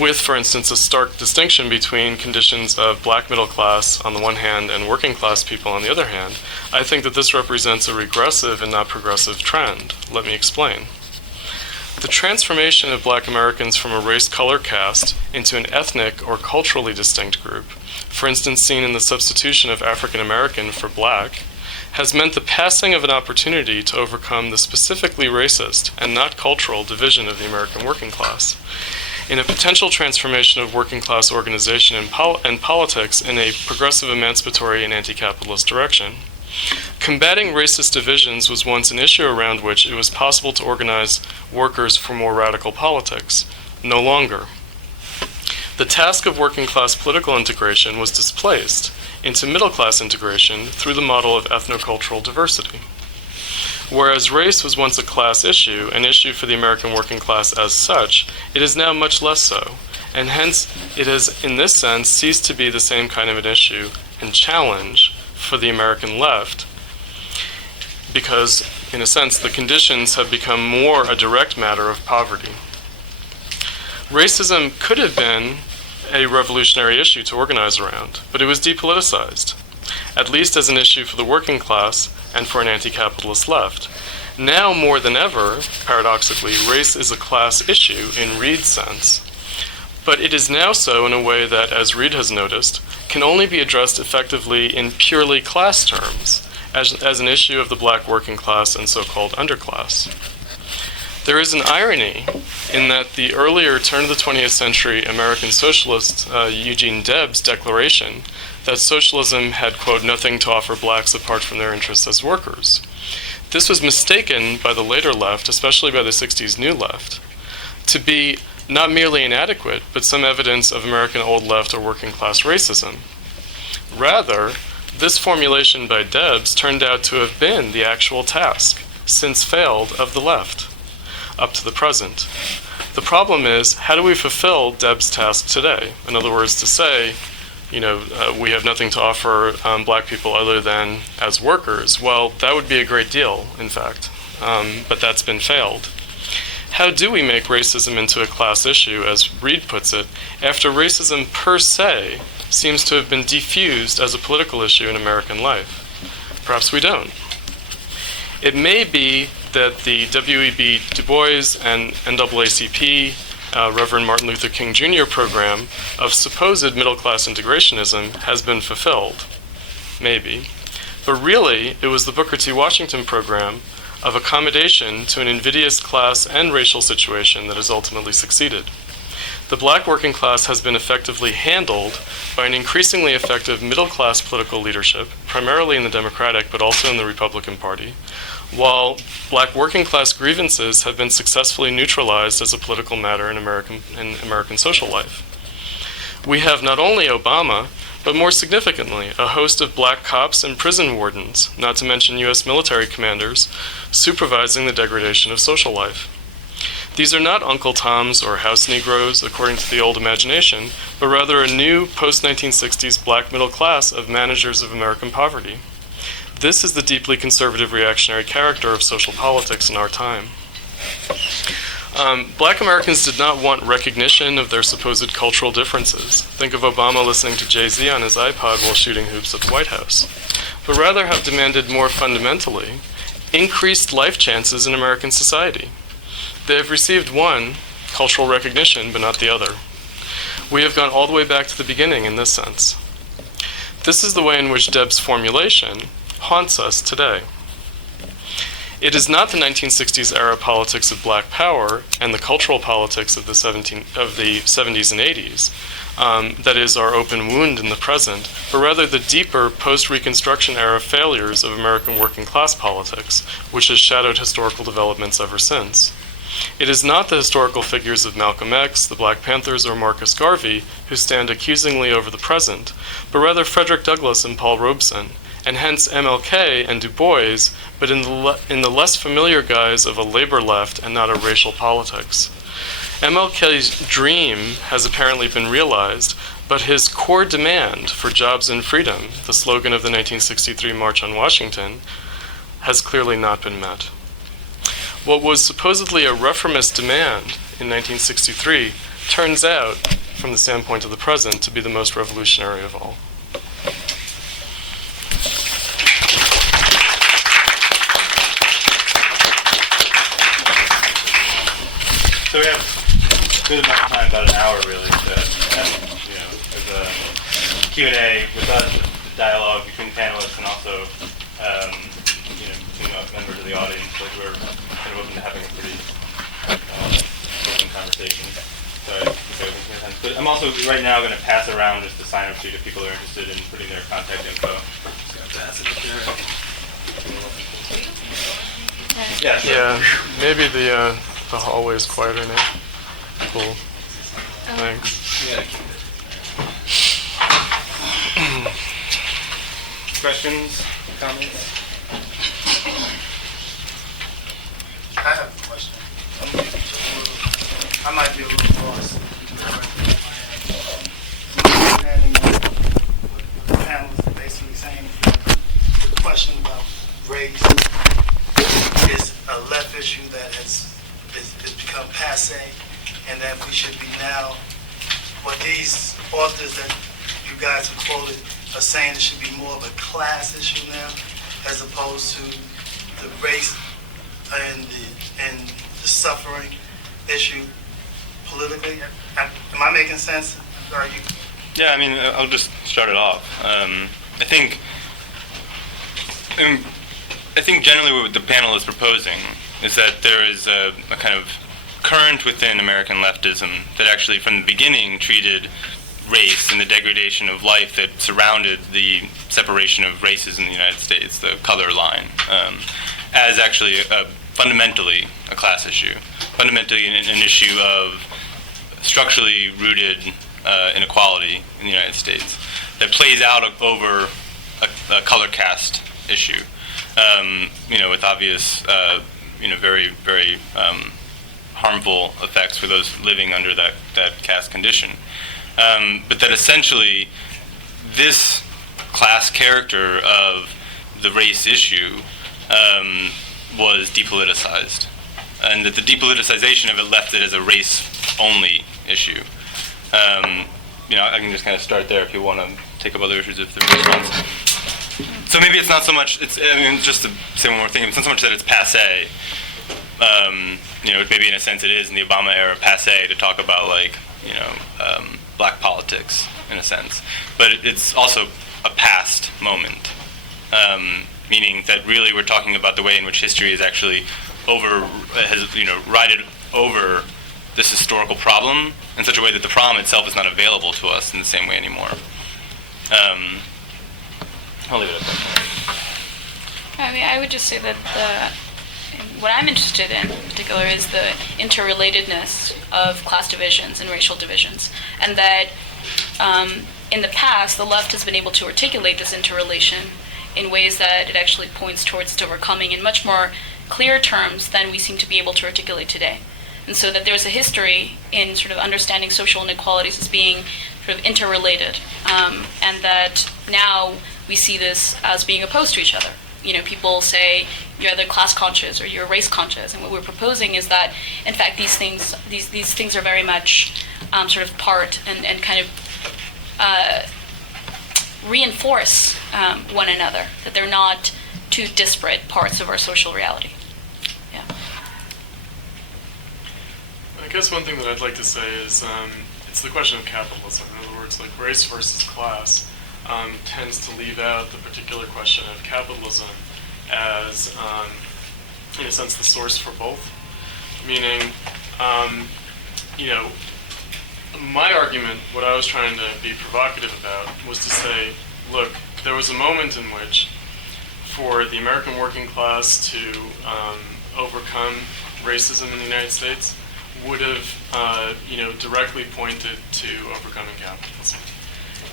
with, for instance, a stark distinction between conditions of black middle class on the one hand and working class people on the other hand, I think that this represents a regressive and not progressive trend. Let me explain. The transformation of black Americans from a race-color caste into an ethnic or culturally distinct group, for instance seen in the substitution of African American for black, has meant the passing of an opportunity to overcome the specifically racist and not cultural division of the American working class, in a potential transformation of working class organization and politics in a progressive, emancipatory, and anti-capitalist direction. Combating racist divisions was once an issue around which it was possible to organize workers for more radical politics. No longer. The task of working class political integration was displaced into middle class integration through the model of ethnocultural diversity. Whereas race was once a class issue, an issue for the American working class as such, it is now much less so, and hence it has, in this sense, ceased to be the same kind of an issue and challenge for the American left, because, in a sense, the conditions have become more a direct matter of poverty. Racism could have been a revolutionary issue to organize around, but it was depoliticized, at least as an issue for the working class and for an anti-capitalist left. Now more than ever, paradoxically, race is a class issue in Reed's sense, but it is now so in a way that, as Reed has noticed, can only be addressed effectively in purely class terms, as an issue of the black working class and so-called underclass. There is an irony in that the earlier turn of the 20th century American socialist Eugene Debs' declaration that socialism had, quote, nothing to offer blacks apart from their interests as workers. This was mistaken by the later left, especially by the 60s New Left, to be not merely inadequate, but some evidence of American old left or working class racism. Rather, this formulation by Debs turned out to have been the actual task, since failed, of the left, up to the present. The problem is, how do we fulfill Debs' task today? In other words, to say, we have nothing to offer black people other than as workers. Well, that would be a great deal, in fact, but that's been failed. How do we make racism into a class issue, as Reed puts it, after racism per se seems to have been diffused as a political issue in American life? Perhaps we don't. It may be that the W.E.B. Du Bois and NAACP, Reverend Martin Luther King Jr. program of supposed middle-class integrationism has been fulfilled. Maybe. But really, it was the Booker T. Washington program of accommodation to an invidious class and racial situation that has ultimately succeeded. The black working class has been effectively handled by an increasingly effective middle-class political leadership, primarily in the Democratic but also in the Republican Party, while black working class grievances have been successfully neutralized as a political matter in American social life. We have not only Obama, but more significantly, a host of black cops and prison wardens, not to mention U.S. military commanders, supervising the degradation of social life. These are not Uncle Toms or house Negroes, according to the old imagination, but rather a new post-1960s black middle class of managers of American poverty. This is the deeply conservative reactionary character of social politics in our time. Black Americans did not want recognition of their supposed cultural differences. Think of Obama listening to Jay-Z on his iPod while shooting hoops at the White House. But rather have demanded more fundamentally increased life chances in American society. They have received one, cultural recognition, but not the other. We have gone all the way back to the beginning in this sense. This is the way in which Debs' formulation haunts us today. It is not the 1960s era politics of black power and the cultural politics of the 70s and 80s that is our open wound in the present, but rather the deeper post-Reconstruction era failures of American working class politics, which has shadowed historical developments ever since. It is not the historical figures of Malcolm X, the Black Panthers, or Marcus Garvey who stand accusingly over the present, but rather Frederick Douglass and Paul Robeson, and hence MLK and Du Bois, but in the less familiar guise of a labor left and not a racial politics. MLK's dream has apparently been realized, But his core demand for jobs and freedom, the slogan of the 1963 March on Washington, has clearly not been met. What was supposedly a reformist demand in 1963 turns out, from the standpoint of the present, to be the most revolutionary of all. So we have a good amount of time, about an hour really, to have, as a Q&A with us, the dialogue between panelists and also, between members of the audience. Like we're kind of open to having a pretty open conversation. But I'm also right now going to pass around just a sign-up sheet if people are interested in putting their contact info. Yeah, sure. Yeah, maybe the hallway's quieter now. Cool. Thanks. Questions? Comments? I have a question. I might be a little lost. Understanding what the panelists are basically saying, the question about race is a left issue that has become passe, and that we should be now, what these authors that you guys have quoted are saying, it should be more of a class issue now, as opposed to the race and the suffering issue politically. Am I making sense? Are you? Yeah, I mean, I'll just start it off. I think generally what the panel is proposing is that there is a kind of current within American leftism that actually from the beginning treated race and the degradation of life that surrounded the separation of races in the United States, the color line, as actually fundamentally a class issue, fundamentally an issue of structurally rooted inequality in the United States that plays out over a color caste issue, with obvious, very, very harmful effects for those living under that caste condition. But that essentially this class character of the race issue was depoliticized, and that the depoliticization of it left it as a race-only issue. I can just kind of start there if you want to take up other issues if there's response. So maybe it's not so much, just to say one more thing, it's not so much that it's passe. Maybe in a sense it is in the Obama era passe to talk about black politics in a sense, but it's also a past moment, meaning that really we're talking about the way in which history is actually rided over this historical problem in such a way that the problem itself is not available to us in the same way anymore. I'll leave it at that. I would just say that what I'm interested in particular is the interrelatedness of class divisions and racial divisions, and that in the past the left has been able to articulate this interrelation in ways that it actually points towards overcoming in much more clear terms than we seem to be able to articulate today. And so that there's a history in sort of understanding social inequalities as being sort of interrelated, and that now we see this as being opposed to each other. People say you're either class conscious or you're race conscious, and what we're proposing is that, in fact, these things are very much sort of part and kind of reinforce one another. That they're not two disparate parts of our social reality. Yeah. I guess one thing that I'd like to say is it's the question of capitalism. In other words, like race versus class tends to leave out the particular question of capitalism as, in a sense, the source for both. Meaning, my argument, what I was trying to be provocative about, was to say, look, there was a moment in which, for the American working class to overcome racism in the United States, would have, directly pointed to overcoming capitalism.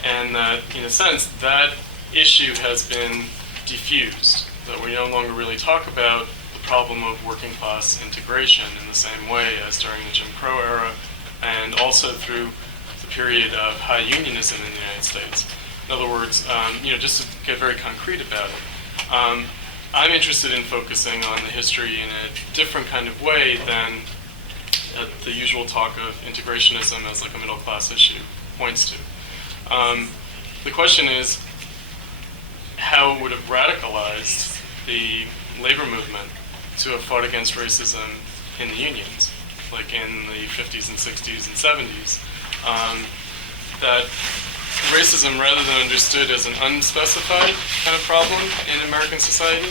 And that, in a sense, that issue has been diffused, that we no longer really talk about the problem of working class integration in the same way as during the Jim Crow era, and also through the period of high unionism in the United States. In other words, just to get very concrete about it, I'm interested in focusing on the history in a different kind of way than the usual talk of integrationism as like a middle class issue points to. The question is how it would have radicalized the labor movement to have fought against racism in the unions, like in the 50s and 60s and 70s, that racism, rather than understood as an unspecified kind of problem in American society,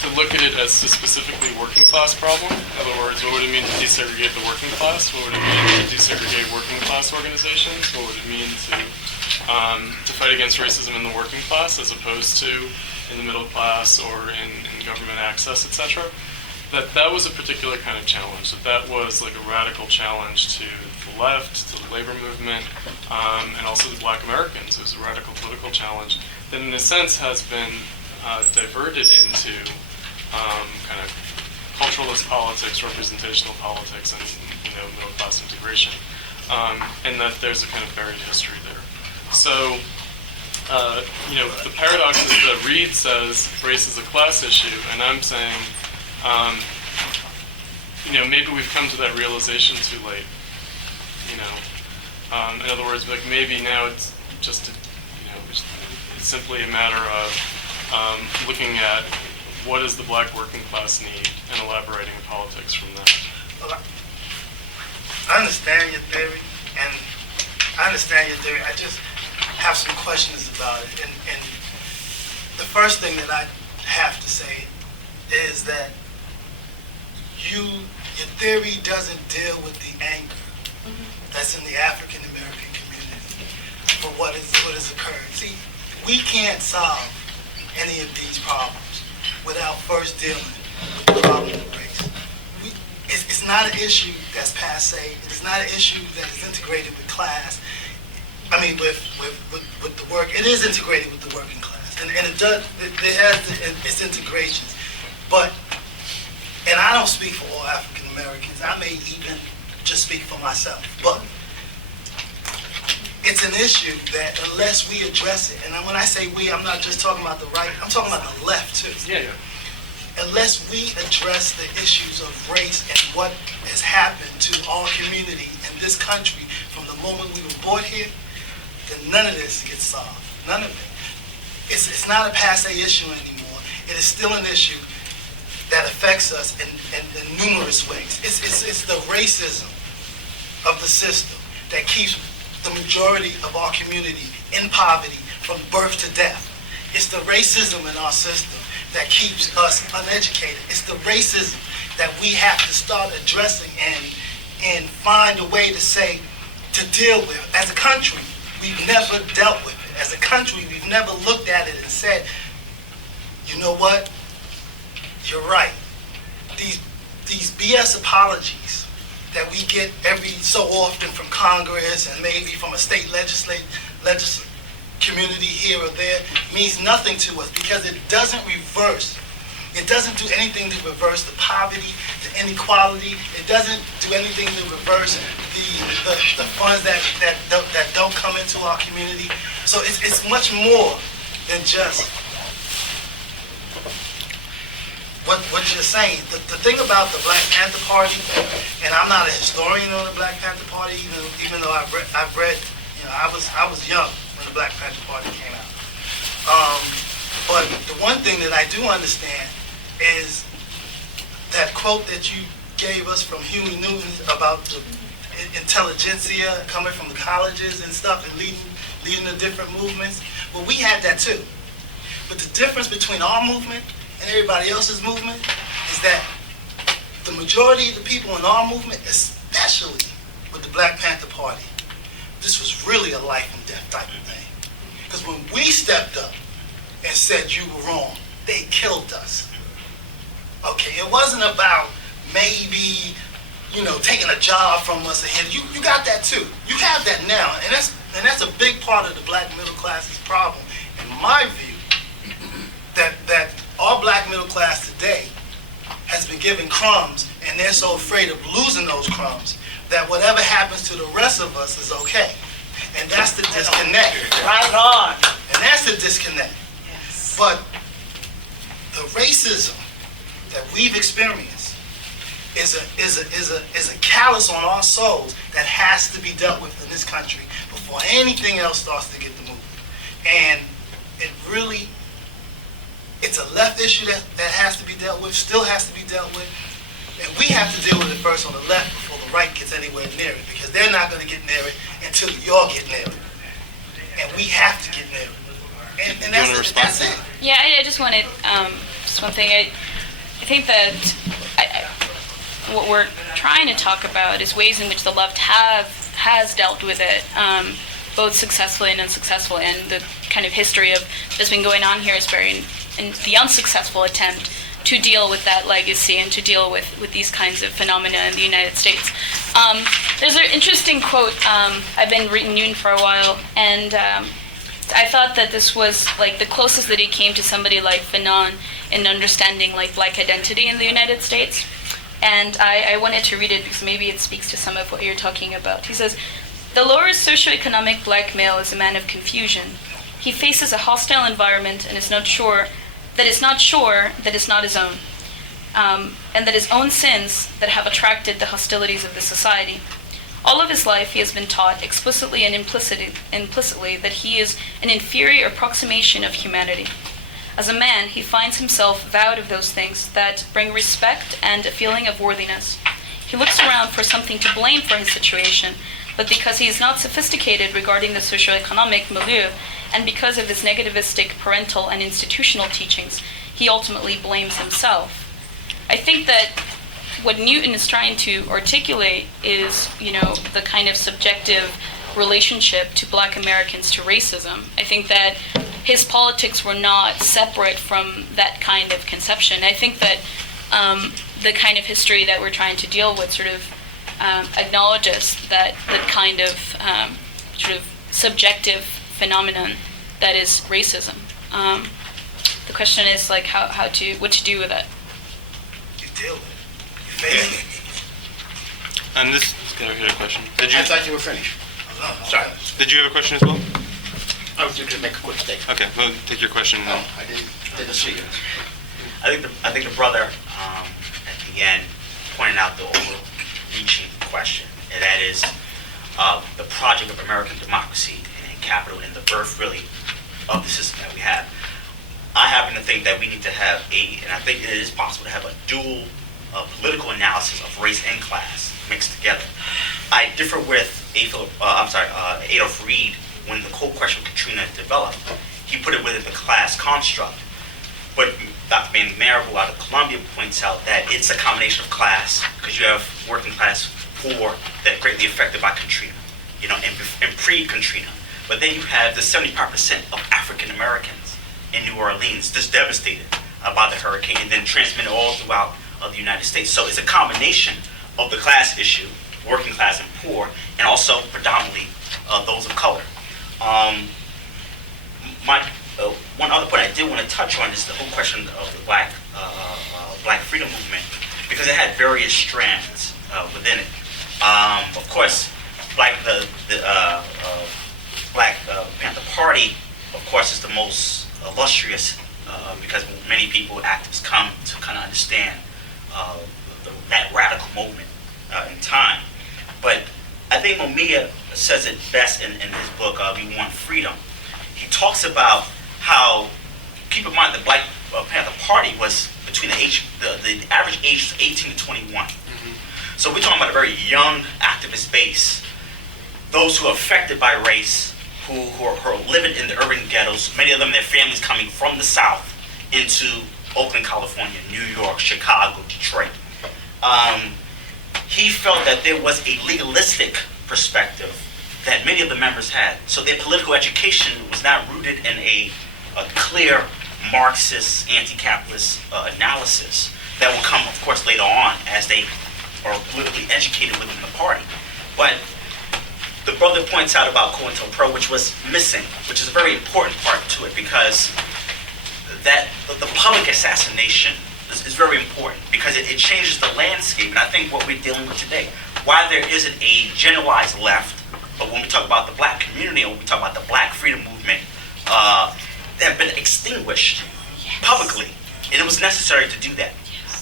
to look at it as a specifically working class problem. In other words, what would it mean to desegregate the working class? What would it mean to desegregate working class organizations? What would it mean to fight against racism in the working class as opposed to in the middle class or in government access, etc.? That was a particular kind of challenge. That was like a radical challenge to the left, to the labor movement, and also the Black Americans. It was a radical political challenge that, in a sense, has been diverted into kind of culturalist politics, representational politics, and middle class integration, and that there's a kind of buried history there. So, the paradox is that Reed says race is a class issue, and I'm saying, maybe we've come to that realization too late. In other words, like maybe now it's just, it's simply a matter of looking at what does the Black working class need and elaborating politics from that. Well, I understand your theory, I just have some questions about it. And the first thing that I have to say is that your theory doesn't deal with the anger that's in the African American community for what has occurred. See, we can't solve any of these problems without first dealing with the problem of race. It's not an issue that's passé. It's not an issue that is integrated with class. I mean, with the work. It is integrated with the working class, and it does. It has its integrations, but. And I don't speak for all African Americans. I may even just speak for myself. But it's an issue that unless we address it, and when I say we, I'm not just talking about the right, I'm talking about the left too. Yeah. Unless we address the issues of race and what has happened to our community in this country from the moment we were born here, then none of this gets solved. None of it. It's not a passé issue anymore. It is still an issue that affects us in numerous ways. It's the racism of the system that keeps the majority of our community in poverty from birth to death. It's the racism in our system that keeps us uneducated. It's the racism that we have to start addressing and find a way to deal with. As a country, we've never dealt with it. As a country, we've never looked at it and said, you know what? You're right. These BS apologies that we get every so often from Congress and maybe from a state legislative community here or there means nothing to us because it doesn't reverse. It doesn't do anything to reverse the poverty, the inequality. It doesn't do anything to reverse the funds that don't come into our community. So it's much more than just what you're saying. The thing about the Black Panther Party, and I'm not a historian on the Black Panther Party, even though I've read, I was young when the Black Panther Party came out. But the one thing that I do understand is that quote that you gave us from Huey Newton about the intelligentsia coming from the colleges and stuff and leading the different movements. Well, we had that too. But the difference between our movement and everybody else's movement is that the majority of the people in our movement, especially with the Black Panther Party, this was really a life and death type of thing. Because when we stepped up and said you were wrong, they killed us. Okay, it wasn't about maybe, taking a job from us ahead. You got that too. You have that now, and that's a big part of the Black middle class's problem, in my view. That our Black middle class today has been given crumbs, and they're so afraid of losing those crumbs that whatever happens to the rest of us is okay. And that's the disconnect. Right on. And that's the disconnect. But the racism that we've experienced is a callus on our souls that has to be dealt with in this country before anything else starts to get the move. And it really, it's a left issue that has to be dealt with, still has to be dealt with. And we have to deal with it first on the left before the right gets anywhere near it, because they're not going to get near it until y'all get near it. And we have to get near it. And that's it. Yeah, I just wanted, just one thing. I think that what we're trying to talk about is ways in which the left has dealt with it, both successfully and unsuccessfully, and the kind of history of that's been going on here is very in the unsuccessful attempt to deal with that legacy and to deal with these kinds of phenomena in the United States. There's an interesting quote. I've been reading Newton for a while, and I thought that this was like the closest that he came to somebody like Fanon in understanding like black identity in the United States. And I wanted to read it because maybe it speaks to some of what you're talking about. He says, "The lower socioeconomic black male is a man of confusion. He faces a hostile environment and is not sure that it's not his own, and that his own sins that have attracted the hostilities of the society. All of his life he has been taught, explicitly and implicitly, that he is an inferior approximation of humanity. As a man, he finds himself vowed of those things that bring respect and a feeling of worthiness. He looks around for something to blame for his situation, but because he is not sophisticated regarding the socioeconomic milieu, and because of his negativistic parental and institutional teachings, he ultimately blames himself." I think that what Newton is trying to articulate is, the kind of subjective relationship to black Americans to racism. I think that his politics were not separate from that kind of conception. I think that the kind of history that we're trying to deal with sort of acknowledges that kind of sort of subjective phenomenon that is racism. The question is like what to do with it. You deal with it. You face it. And this guy had a question. I thought you were finished. Sorry. Did you have a question as well? I was just going to make a quick statement. Okay, well, take your question. No, I didn't see you. I think the brother at the end pointed out the overreaching question, and that is the project of American democracy and capital and the birth, really, of the system that we have. I happen to think that we need to have and I think it is possible to have a dual political analysis of race and class mixed together. I differ with Adolph Reed when the cold question of Katrina developed. He put it within the class construct. But Dr. Van Marable out of Columbia points out that it's a combination of class, because you have working class poor that are greatly affected by Katrina, and pre-Katrina. But then you have the 75% of African Americans in New Orleans just devastated by the hurricane, and then transmitted all throughout the United States. So it's a combination of the class issue, working class and poor, and also predominantly those of color. One other point I did want to touch on is the whole question of the black freedom movement, because it had various strands within it. Of course, the Black Panther Party, of course, is the most illustrious because many people, activists, come to kind of understand that radical movement in time. But I think Mumia says it best in his book, We Want Freedom. He talks about how, keep in mind, the Black Panther Party was between the average age was 18 to 21. Mm-hmm. So we're talking about a very young activist base. Those who are affected by race, who are living in the urban ghettos, many of them, their families coming from the South into Oakland, California, New York, Chicago, Detroit. He felt that there was a legalistic perspective that many of the members had. So their political education was not rooted in a clear Marxist, anti-capitalist analysis that will come, of course, later on as they are politically educated within the party. But the brother points out about COINTELPRO, which was missing, which is a very important part to it, because that the public assassination is very important, because it changes the landscape. And I think what we're dealing with today, why there isn't a generalized left but when we talk about the black community and when we talk about the black freedom movement, they have been extinguished publicly, and it was necessary to do that.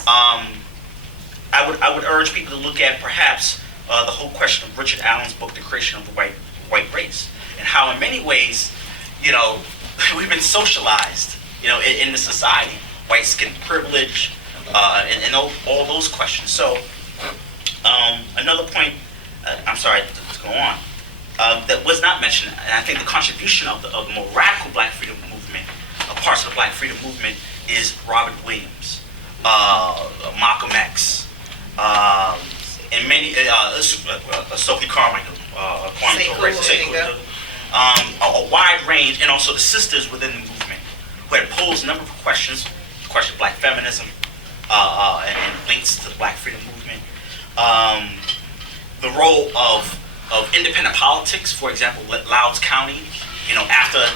I would urge people to look at perhaps the whole question of Richard Allen's book, The Creation of the White Race, and how in many ways, we've been socialized, in the society, white skin privilege, and all those questions. So another point, I'm sorry to go on, that was not mentioned, and I think the contribution of the more radical black freedom movement, parts of the black freedom movement, is Robert Williams, Malcolm X, and many, Sophie Carmichael, a wide range, and also the sisters within the movement, who had posed a number of questions, the question of black feminism, and links to the black freedom movement, the role of independent politics, for example, Loudoun County, after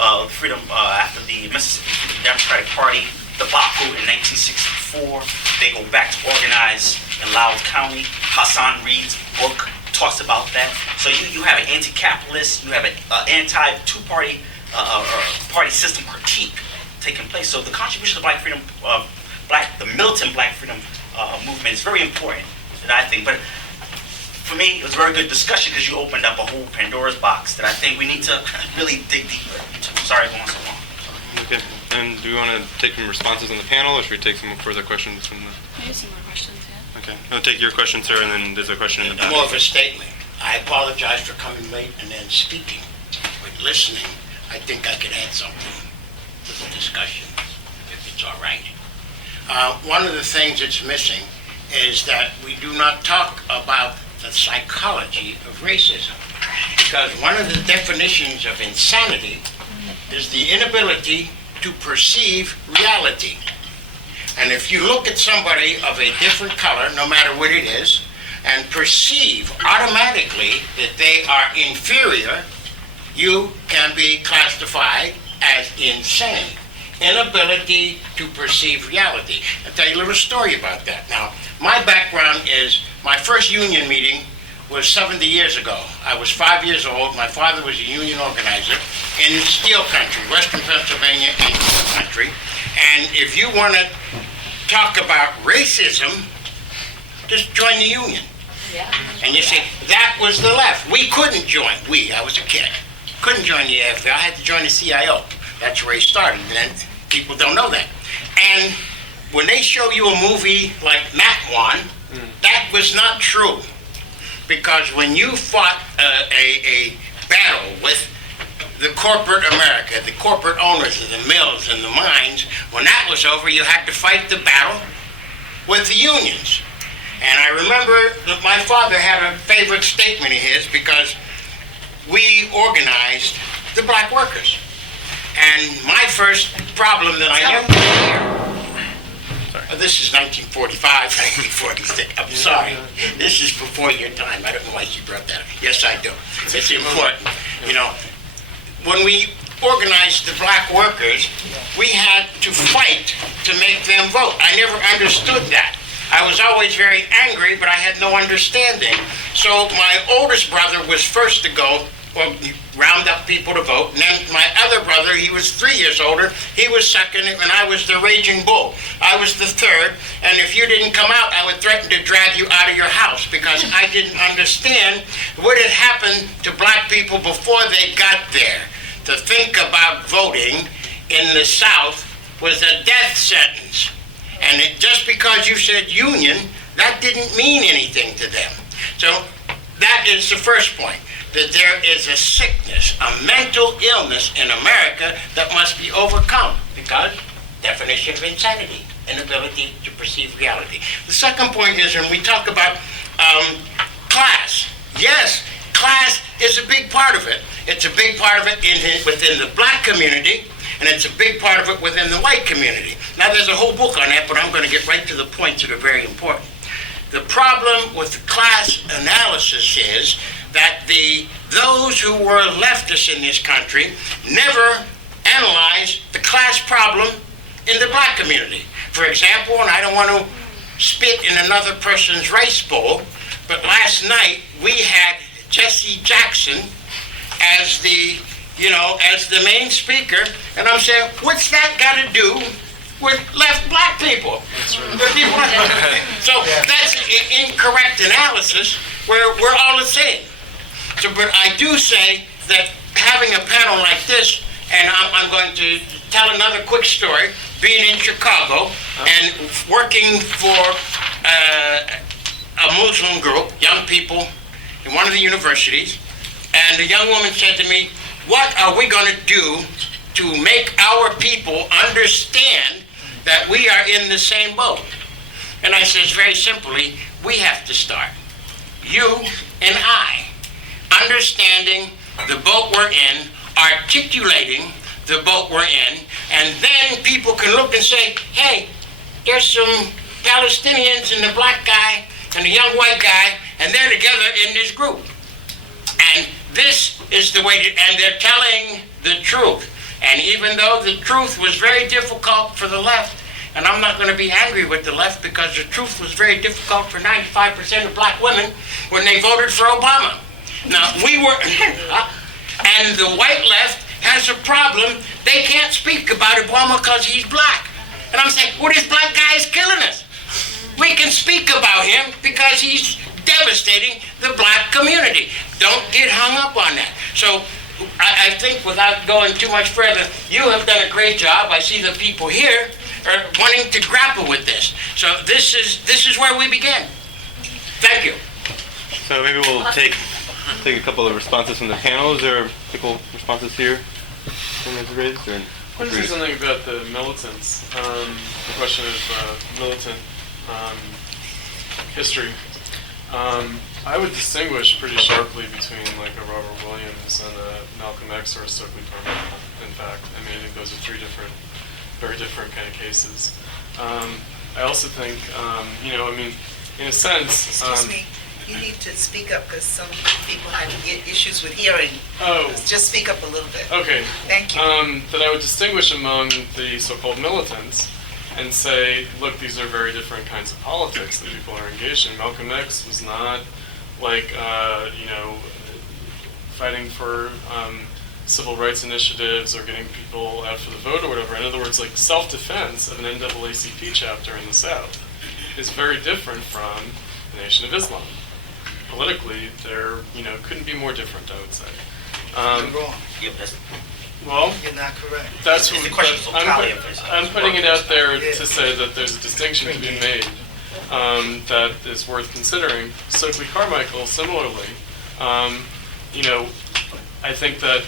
after the Mississippi Democratic Party debacle in 1964, they go back to organize in Loudoun County. Hassan Reed's book talks about that. So you have an anti-capitalist, you have an anti-two-party party system critique taking place. So the contribution of the militant black freedom movement is very important, and I think. But for me, it was a very good discussion because you opened up a whole Pandora's box that I think we need to really dig deeper into. Sorry for going so long. Okay. And do we want to take some responses on the panel, or should we take some further questions from the... Maybe some more questions, yeah. Okay. I'll take your question, sir, and then there's a question in the back. More of a statement. I apologize for coming late and then speaking. But listening, I think I could add something to the discussion, if it's all right. One of the things that's missing is that we do not talk about the psychology of racism. Because one of the definitions of insanity is the inability to perceive reality. And if you look at somebody of a different color, no matter what it is, and perceive automatically that they are inferior, you can be classified as insane. Inability to perceive reality. I'll tell you a little story about that. Now, my background is, my first union meeting was 70 years ago. I was 5 years old. My father was a union organizer in steel country, western Pennsylvania and steel country. And if you want to talk about racism, just join the union. Yeah. And you say, that was the left. We couldn't join. I was a kid. Couldn't join the AFL. I had to join the CIO. That's where he started. And people don't know that. And when they show you a movie like Matwan, that was not true. Because when you fought a battle with the corporate America, the corporate owners of the mills and the mines, when that was over, you had to fight the battle with the unions. And I remember that my father had a favorite statement of his, because we organized the black workers. And my first problem that I never... This is 1945, 1946. I'm sorry. This is before your time. I don't know why you brought that up. Yes, I do. It's important. When we organized the black workers, we had to fight to make them vote. I never understood that. I was always very angry, but I had no understanding. So my oldest brother was first to go, round up people to vote. And then my other brother, he was 3 years older, he was second, and I was the raging bull. I was the third, and if you didn't come out, I would threaten to drag you out of your house, because I didn't understand what had happened to black people before they got there. To think about voting in the South was a death sentence. And just because you said union, that didn't mean anything to them. So that is the first point. That there is a sickness, a mental illness in America that must be overcome, because definition of insanity, inability to perceive reality. The second point is when we talk about class. Yes, class is a big part of it. It's a big part of it within the black community, and it's a big part of it within the white community. Now, there's a whole book on that, but I'm going to get right to the points that are very important. The problem with the class analysis is that those who were leftists in this country never analyzed the class problem in the black community. For example, and I don't want to spit in another person's rice bowl, but last night we had Jesse Jackson as the, as the main speaker, and I'm saying, what's that got to do with left black people? So that's incorrect analysis where we're all the same. So, but I do say that having a panel like this, and I'm going to tell another quick story, being in Chicago and working for a Muslim group, young people in one of the universities, and a young woman said to me, what are we going to do to make our people understand that we are in the same boat? And I says very simply, we have to start. You and I, understanding the boat we're in, articulating the boat we're in, and then people can look and say, hey, there's some Palestinians and the black guy and the young white guy, and they're together in this group. And this is the way, and they're telling the truth. And even though the truth was very difficult for the left, and I'm not going to be angry with the left because the truth was very difficult for 95% of black women when they voted for Obama. Now, we were, and the white left has a problem. They can't speak about Obama because he's black. And I'm saying, well, this black guy is killing us. We can speak about him because he's devastating the black community. Don't get hung up on that. So I think without going too much further, you have done a great job. I see the people here are wanting to grapple with this. So this is where we begin. Thank you. So maybe we'll take a couple of responses from the panel. Is there a couple responses here from raised? I want to say something about the militants, the question of militant history. I would distinguish pretty sharply between like a Robert Williams and a Malcolm X or a Stokely Carmichael. In fact, I mean, I think those are three very different kind of cases. I also think, I mean, in a sense. Excuse me. You need to speak up because some people have issues with hearing. Oh. Just speak up a little bit. Okay. Thank you. That I would distinguish among the so-called militants and say, look, these are very different kinds of politics that people are engaged in. Malcolm X was not like, fighting for civil rights initiatives or getting people out for the vote or whatever. In other words, like self-defense of an NAACP chapter in the South is very different from the Nation of Islam. Politically, they're, couldn't be more different, I would say. You're wrong. Well, You're not correct. that's It's what a question of totality of I'm putting it out there Yeah. to say that there's a distinction to be made that is worth considering. Stokely Carmichael, similarly, I think that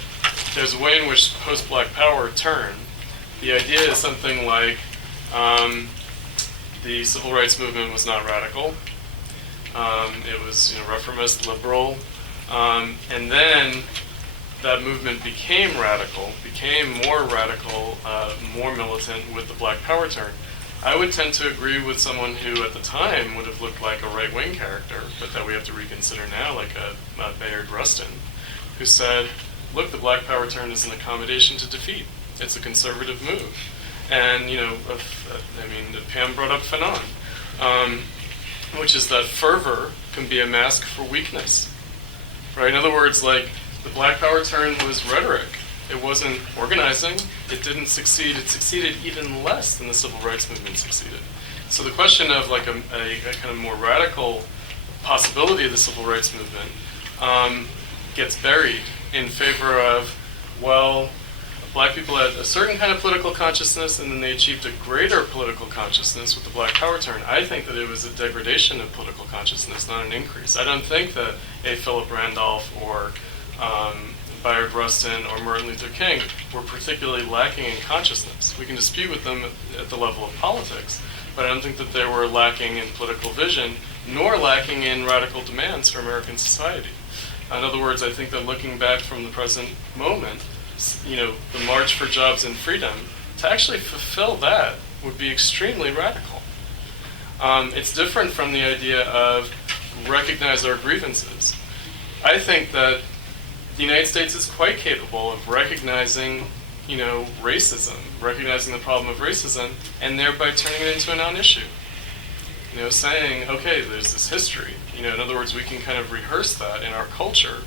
there's a way in which post-Black Power turned. The idea is something like the civil rights movement was not radical. It was, reformist, liberal, and then that movement became radical, more militant with the Black Power turn. I would tend to agree with someone who at the time would have looked like a right-wing character, but that we have to reconsider now, like a Bayard Rustin, who said, look, the Black Power turn is an accommodation to defeat. It's a conservative move. And, Pam brought up Fanon, which is that fervor can be a mask for weakness. Right? In other words, like, the Black Power turn was rhetoric. It wasn't organizing. It didn't succeed. It succeeded even less than the civil rights movement succeeded. So the question of like a kind of more radical possibility of the civil rights movement gets buried in favor of, well, black people had a certain kind of political consciousness and then they achieved a greater political consciousness with the Black Power turn. I think that it was a degradation of political consciousness, not an increase. I don't think that A. Philip Randolph or Bayard Rustin or Martin Luther King were particularly lacking in consciousness. We can dispute with them at the level of politics, but I don't think that they were lacking in political vision, nor lacking in radical demands for American society. In other words, I think that looking back from the present moment, the march for jobs and freedom, to actually fulfill that would be extremely radical. It's different from the idea of recognize our grievances. I think that the United States is quite capable of recognizing, racism, recognizing the problem of racism, and thereby turning it into a non-issue. Saying, okay, there's this history. In other words, we can kind of rehearse that in our culture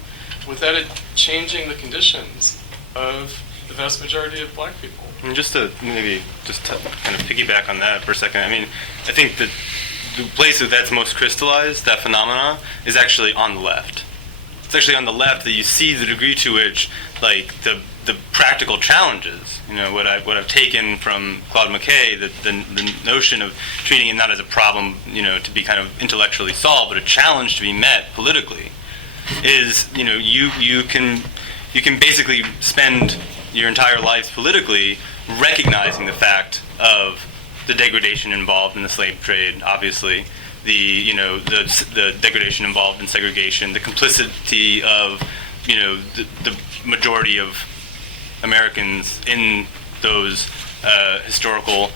without it changing the conditions of the vast majority of black people. And just to kind of piggyback on that for a second, I think that the place that's most crystallized, that phenomena, is actually on the left. It's actually on the left that you see the degree to which, like, the practical challenges, what I've taken from Claude McKay, the notion of treating it not as a problem, to be kind of intellectually solved, but a challenge to be met politically, is, you can basically spend your entire lives politically recognizing the fact of the degradation involved in the slave trade, obviously, the degradation involved in segregation, the complicity of, the majority of Americans in those historical,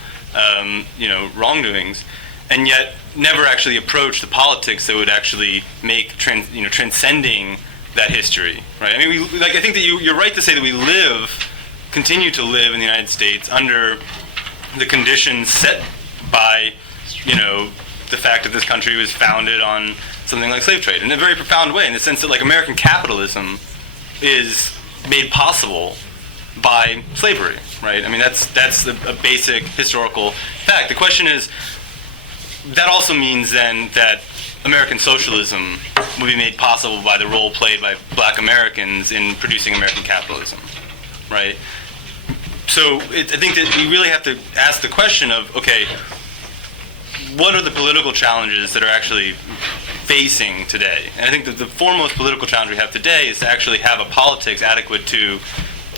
wrongdoings, and yet never actually approach the politics that would actually make transcending that history, right? I think that you're right to say that we continue to live in the United States under the conditions set by, the fact that this country was founded on something like slave trade in a very profound way, in the sense that, like, American capitalism is made possible by slavery, right? That's a basic historical fact. The question is, that also means then that American socialism will be made possible by the role played by black Americans in producing American capitalism, right? So I think that we really have to ask the question of, okay, what are the political challenges that are actually facing today? And I think that the foremost political challenge we have today is to actually have a politics adequate to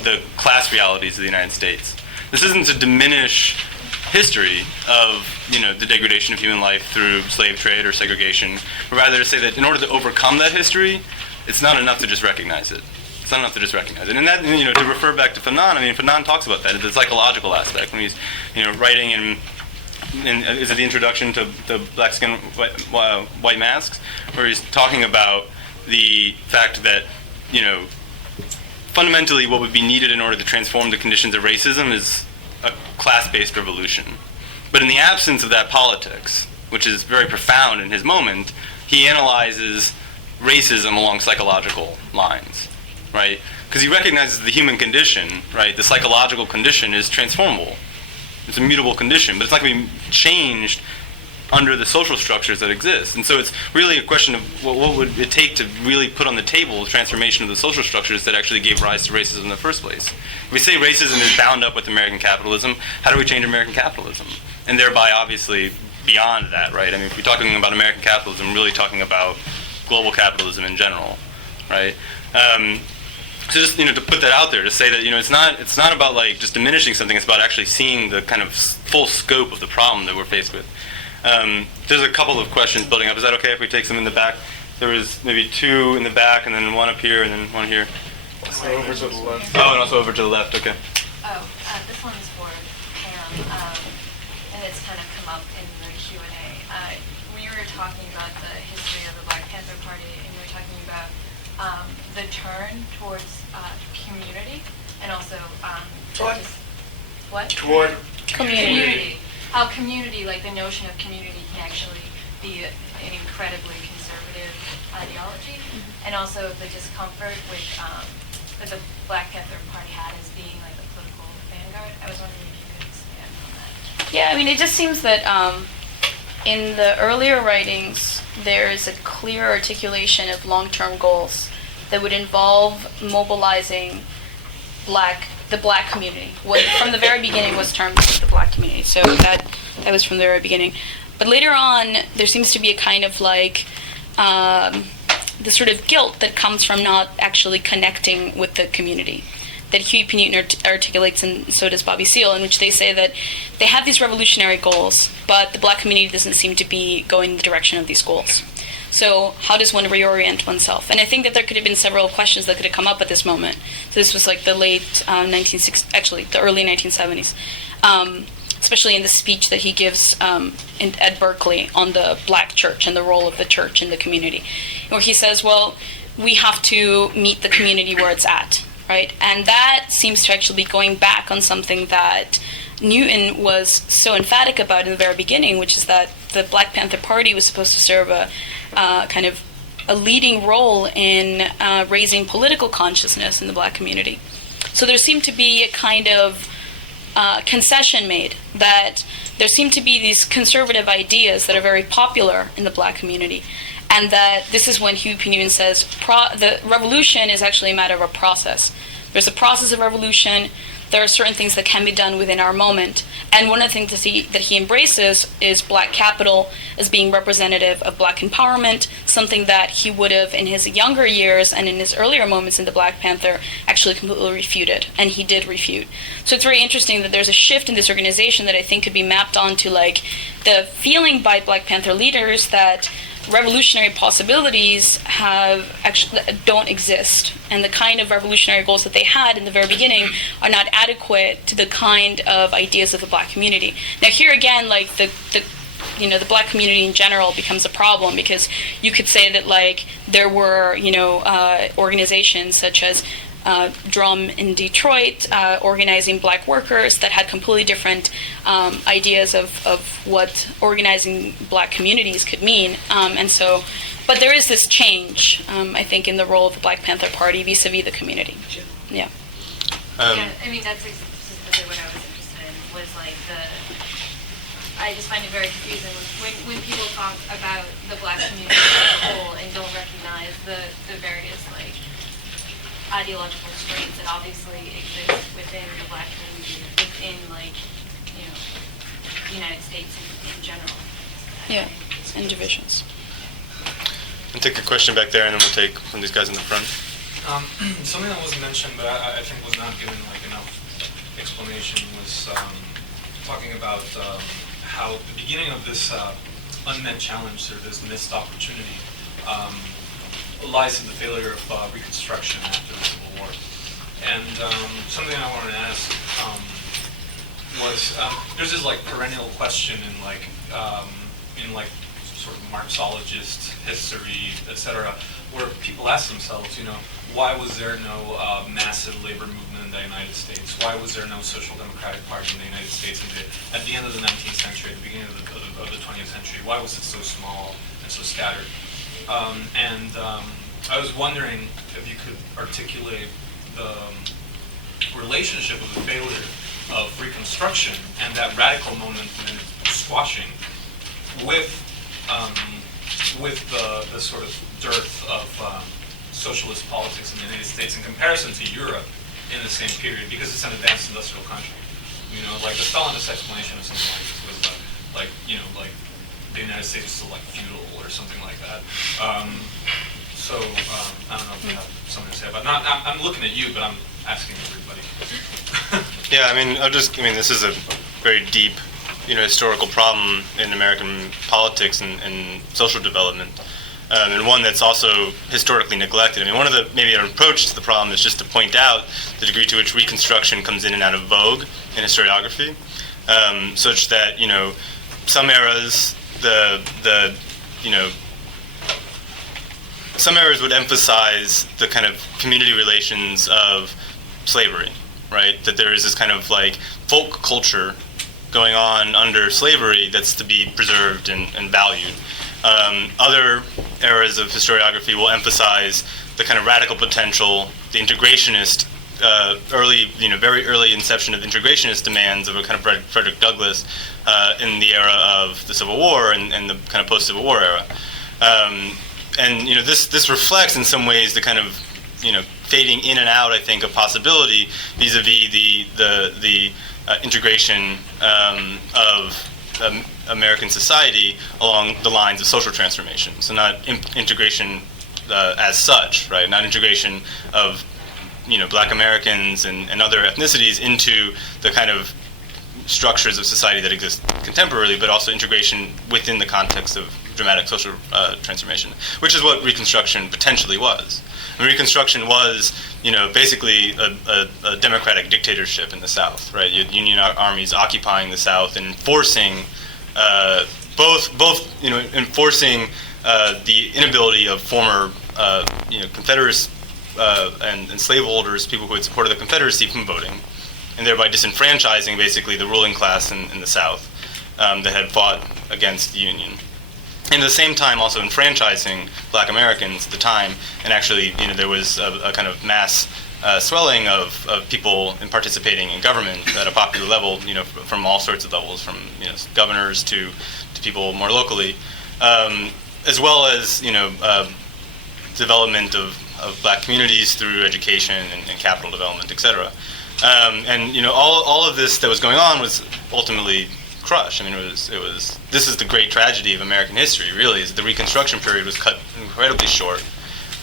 the class realities of the United States. This isn't to diminish history of, the degradation of human life through slave trade or segregation, but rather to say that in order to overcome that history, it's not enough to just recognize it. It's not enough to just recognize it. And that, to refer back to Fanon, Fanon talks about that, the psychological aspect, when he's, writing in is it the introduction to the Black Skin, White Masks, where he's talking about the fact that, fundamentally what would be needed in order to transform the conditions of racism is a class-based revolution. But in the absence of that politics, which is very profound in his moment, he analyzes racism along psychological lines, right? Because he recognizes the human condition, right? The psychological condition is transformable. It's a mutable condition, but it's not going to be changed under the social structures that exist. And so it's really a question of what would it take to really put on the table the transformation of the social structures that actually gave rise to racism in the first place. If we say racism is bound up with American capitalism, how do we change American capitalism? And thereby, obviously, beyond that, right? If we're talking about American capitalism, we're really talking about global capitalism in general, right? So just, to put that out there, to say that, it's not about, like, just diminishing something, it's about actually seeing the kind of full scope of the problem that we're faced with. There's a couple of questions building up. Is that okay if we take some in the back? There was maybe two in the back, and then one up here, and then one here. So over to the left. Oh, and also over to the left, okay. This one's for Pam, and it's kind of come up in the Q&A. We were talking about the history of the Black Panther Party, and we were talking about the turn towards community, and also Toward community. How community, like the notion of community, can actually be an incredibly conservative ideology, and also the discomfort with that the Black Panther Party had as being like a political vanguard. I was wondering if you could expand on that. Yeah, it just seems that in the earlier writings, there is a clear articulation of long-term goals that would involve mobilizing the black community. What from the very beginning was termed the black community. So that was from the very beginning. But later on, there seems to be a kind of like the sort of guilt that comes from not actually connecting with the community that Huey P. Newton articulates, and so does Bobby Seale, in which they say that they have these revolutionary goals, but the black community doesn't seem to be going in the direction of these goals. So how does one reorient oneself? And I think that there could have been several questions that could have come up at this moment. So this was like the late 1960s, actually the early 1970s, especially in the speech that he gives at Berkeley on the black church and the role of the church in the community, where he says, well, we have to meet the community where it's at, right? And that seems to actually be going back on something that Newton was so emphatic about in the very beginning, which is that the Black Panther Party was supposed to serve a kind of a leading role in raising political consciousness in the black community. So there seemed to be a kind of concession made that there seem to be these conservative ideas that are very popular in the black community, and that this is when Huey P. Newton says the revolution is actually a matter of a process. There's a process of revolution. There are certain things that can be done within our moment, and one of the things that he embraces is black capital as being representative of black empowerment, something that he would have in his younger years and in his earlier moments in the Black Panther actually completely refuted, and he did refute. So it's very interesting that there's a shift in this organization that I think could be mapped onto like the feeling by Black Panther leaders that revolutionary possibilities don't exist, and the kind of revolutionary goals that they had in the very beginning are not adequate to the kind of ideas of the black community. Now here again, like the black community in general becomes a problem, because you could say that like there were organizations such as Drum in Detroit, organizing black workers that had completely different ideas of what organizing black communities could mean. But there is this change, I think, in the role of the Black Panther Party vis-a-vis the community. Yeah. Yeah, I mean, that's specifically what I was interested in, was like I just find it very confusing when people talk about the black community as a whole and don't recognize the various like ideological strains that obviously exist within the black community, within the United States in general. Yeah, and divisions. I'll take a question back there, and then we'll take from these guys in the front. Something that wasn't mentioned, but I think was not given enough explanation, was talking about how the beginning of this unmet challenge, or this missed opportunity, lies in the failure of Reconstruction after the Civil War. And something I wanted to ask was there's this perennial question in sort of Marxologist history, etc., where people ask themselves, why was there no massive labor movement in the United States? Why was there no social democratic party in the United States at the end of the 19th century, at the beginning of the 20th century? Why was it so small and so scattered? I was wondering if you could articulate the relationship of the failure of Reconstruction and that radical moment in squashing with the sort of dearth of socialist politics in the United States in comparison to Europe in the same period, because it's an advanced industrial country. The Stalinist explanation of something like this was the United States is still feudal or something like that. So I don't know if you have something to say about it. I'm looking at you, but I'm asking everybody. Yeah, this is a very deep, historical problem in American politics and social development, and one that's also historically neglected. One of an approach to the problem is just to point out the degree to which Reconstruction comes in and out of vogue in historiography, such that some eras some eras would emphasize the kind of community relations of slavery, right? That there is this kind of folk culture going on under slavery that's to be preserved and valued. Other eras of historiography will emphasize the kind of radical potential, the integrationist, very early inception of integrationist demands of a kind of Frederick Douglass in the era of the Civil War and the kind of post-Civil War era. This reflects in some ways the kind of fading in and out, I think, of possibility vis-a-vis the integration of American society along the lines of social transformation. So not integration as such, right? Not integration of Black Americans and other ethnicities into the kind of structures of society that exist contemporarily, but also integration within the context of dramatic social transformation, which is what Reconstruction potentially was. Reconstruction was, basically a democratic dictatorship in the South, right? You had Union armies occupying the South and enforcing enforcing the inability of former, Confederates and slaveholders, people who had supported the Confederacy, from voting, and thereby disenfranchising basically the ruling class in the South that had fought against the Union. And at the same time also enfranchising black Americans at the time, and actually, there was a kind of mass swelling of people in participating in government at a popular level, from all sorts of levels, from governors to people more locally, as well as development of black communities through education and capital development, etc. And all of this that was going on was ultimately crushed. I mean, it was this is the great tragedy of American history. Really, is the Reconstruction period was cut incredibly short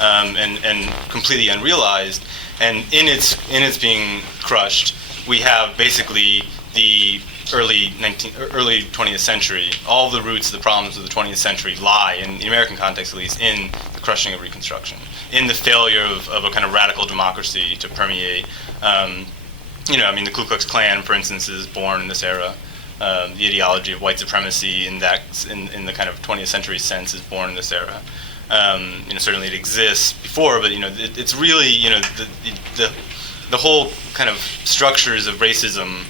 and completely unrealized. And in its being crushed, we have basically the early 20th century. All of the roots of the problems of the 20th century lie, in the American context at least, in the crushing of Reconstruction, in the failure of a kind of radical democracy to permeate. The Ku Klux Klan, for instance, is born in this era. The ideology of white supremacy in the kind of 20th century sense is born in this era. Certainly it exists before, but it's really the whole kind of structures of racism,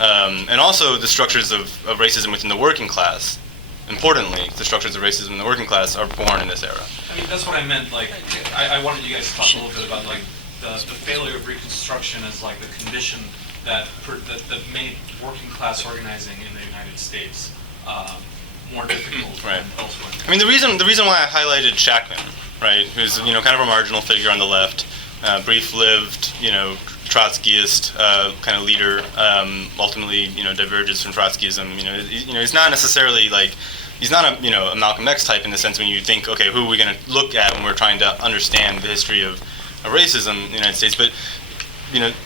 and also the structures of racism within the working class. Importantly, the structures of racism in the working class are born in this era. I mean, that's what I meant. Like, I wanted you guys to talk a little bit about like the failure of Reconstruction as like the condition that made working class organizing in the United States more difficult than elsewhere. I mean, the reason why I highlighted Shachtman, right, who's kind of a marginal figure on the left, brief-lived, Trotskyist kind of leader, ultimately diverges from Trotskyism. He's not necessarily like he's not a Malcolm X type in the sense when you think, okay, who are we going to look at when we're trying to understand the history of racism in the United States, but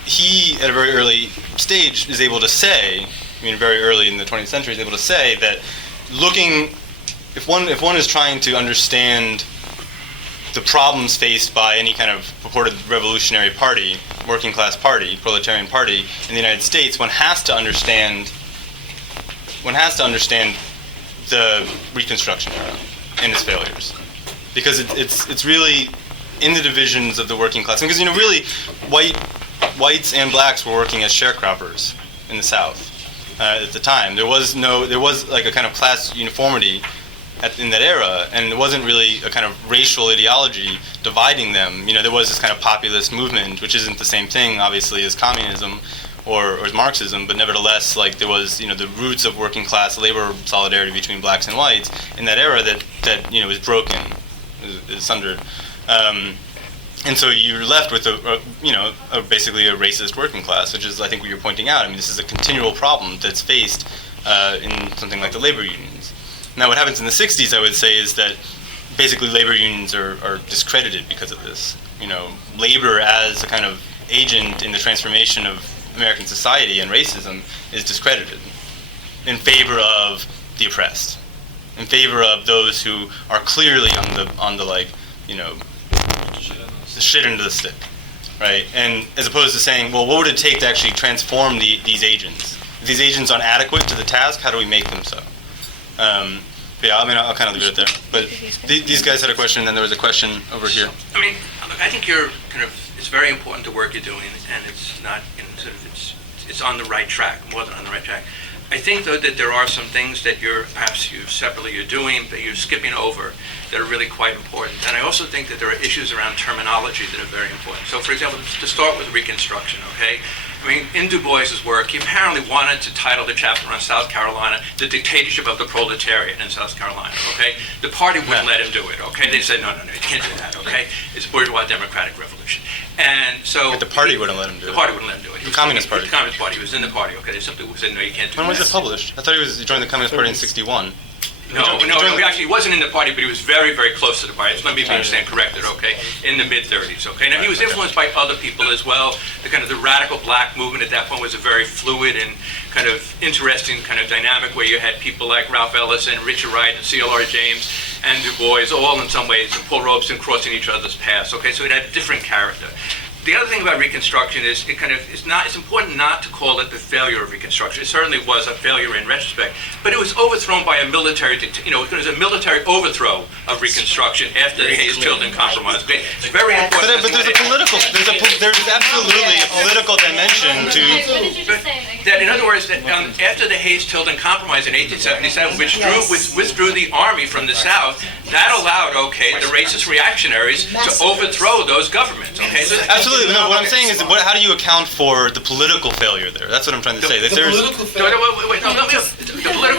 he, at a very early stage, is able to say, very early in the 20th century, is able to say that if one is trying to understand the problems faced by any kind of purported revolutionary party, working class party, proletarian party in the United States, one has to understand the Reconstruction era and its failures, because it's really in the divisions of the working class, because really whites and blacks were working as sharecroppers in the South at the time. There was like a kind of class uniformity in that era, and there wasn't really a kind of racial ideology dividing them. There was this kind of populist movement, which isn't the same thing, obviously, as communism or as Marxism, but nevertheless, like there was the roots of working class labor solidarity between blacks and whites in that era that is broken, is sundered. And so you're left with basically a racist working class, which is, I think, what you're pointing out. I mean, this is a continual problem that's faced in something like the labor unions. Now, what happens in the 60s, I would say, is that basically labor unions are discredited because of this. Labor as a kind of agent in the transformation of American society and racism is discredited in favor of the oppressed, in favor of those who are clearly on the like, the shit into the stick, right? And as opposed to saying, well, what would it take to actually transform these agents? If these agents aren't adequate to the task, how do we make them so? But yeah, I'll kind of leave it there. But these guys had a question, and then there was a question over here. I mean, I think you're it's very important the work you're doing, and it's not, it's on the right track, more than on the right track. I think, though, that there are some things that you're doing, but you're skipping over that are really quite important. And I also think that there are issues around terminology that are very important. So, for example, to start with Reconstruction, okay? I mean, in Du Bois's work, he apparently wanted to title the chapter on South Carolina, The Dictatorship of the Proletariat in South Carolina, okay? The party wouldn't let him do it, okay? They said, no, you can't do that, okay? It's bourgeois democratic revolution. And so... But the party wouldn't let him do it. The party wouldn't let him do it. The Communist Party. The Communist Party. He was in the party, okay? They simply said, no, you can't do that. When was it published? I thought he joined the Communist Party in 61. No, actually, he wasn't in the party, but he was very, very close to the party. Let me understand corrected, okay? In the mid-30s, okay? Now, he was influenced by other people as well. The radical black movement at that point was a very fluid and kind of interesting kind of dynamic where you had people like Ralph Ellison, Richard Wright, and C.L.R. James, and Du Bois, all in some ways, and Paul Robeson crossing each other's paths, okay? So it had a different character. the other thing about Reconstruction is it's important not to call it the failure of Reconstruction. It certainly was a failure in retrospect, but it was overthrown by a military, it was a military overthrow of Reconstruction after the Hayes-Tilden Compromise. It's very important. But there's there's absolutely a political dimension to. What did you just say? That, in other words, that after the Hayes-Tilden Compromise in 1877, which withdrew the army from the South, that allowed, the racist reactionaries to overthrow those governments. Okay, so Absolutely. No, what I'm saying is, how do you account for the political failure there? That's what I'm trying to say. That there's the political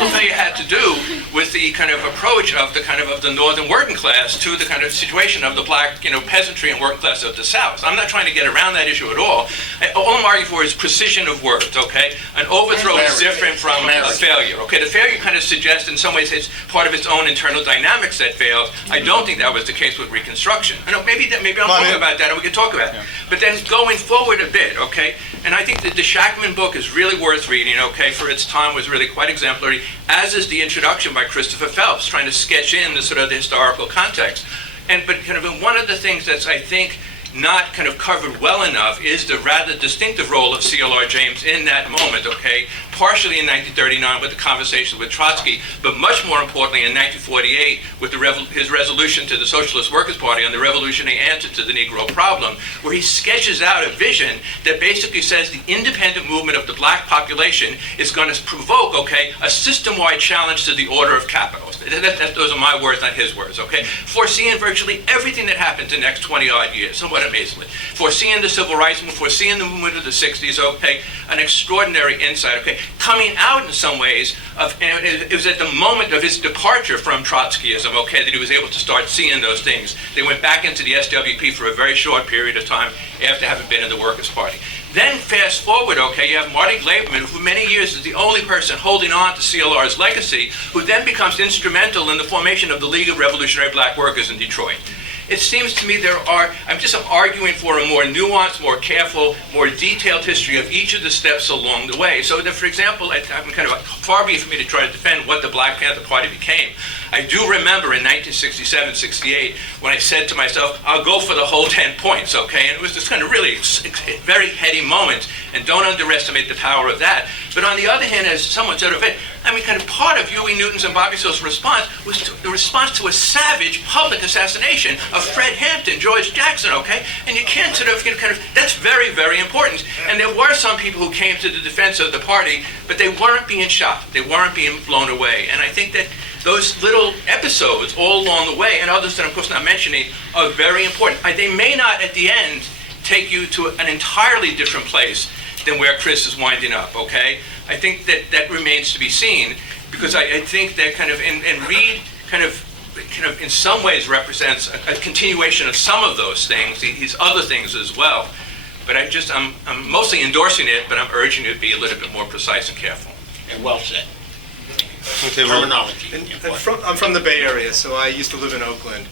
failure had to do with the kind of approach of the northern working class to the kind of situation of the black, peasantry and working class of the South. I'm not trying to get around that issue at all. All I'm arguing for is precision of words. Okay, an overthrow is different from a failure. Okay, the failure kind of suggests in some ways it's part of its own internal dynamics that failed. I don't think that was the case with Reconstruction. I know maybe I'm talking about that, and we can talk about it. Yeah. But then going forward a bit, okay, and I think that the Shackman book is really worth reading. Okay, for its time was really quite exemplary, as is the introduction by Christopher Phelps, trying to sketch in the sort of the historical context. But kind of one of the things that's, I think, not kind of covered well enough is the rather distinctive role of C.L.R. James in that moment, okay? Partially in 1939 with the conversations with Trotsky, but much more importantly in 1948 with his resolution to the Socialist Workers' Party on the revolutionary answer to the Negro problem, where he sketches out a vision that basically says the independent movement of the black population is going to provoke, a system-wide challenge to the order of capital. Those are my words, not his words, okay? Foreseeing virtually everything that happened in the next 20-odd years, somewhat amazingly. Foreseeing the civil rights movement, foreseeing the movement of the 60s, an extraordinary insight, coming out in some ways of, and it was at the moment of his departure from Trotskyism, that he was able to start seeing those things. They went back into the SWP for a very short period of time after having been in the Workers' Party. Then fast forward, you have Marty Glaberman, who for many years is the only person holding on to CLR's legacy, who then becomes instrumental in the formation of the League of Revolutionary Black Workers in Detroit. It seems to me I'm arguing for a more nuanced, more careful, more detailed history of each of the steps along the way. So that, for example, I'm kind of far be it for me to try to defend what the Black Panther Party became. I do remember in 1967, 68, when I said to myself, I'll go for the whole 10 points, And it was this kind of really very heady moment, and don't underestimate the power of that. But on the other hand, as someone said of it, kind of part of Huey Newton's and Bobby Seale's response was the response to a savage public assassination of Fred Hampton, George Jackson, And you can't that's very, very important. And there were some people who came to the defense of the party, but they weren't being shot. They weren't being blown away. And I think that those little episodes all along the way, and others that I'm of course not mentioning, are very important. They may not at the end take you to an entirely different place than where Chris is winding up, I think that remains to be seen, because I think that and Reed kind of in some ways represents a continuation of some of those things, these other things as well. But I'm mostly endorsing it, but I'm urging you to be a little bit more precise and careful. And well said. Terminology. I'm from the Bay Area, so I used to live in Oakland.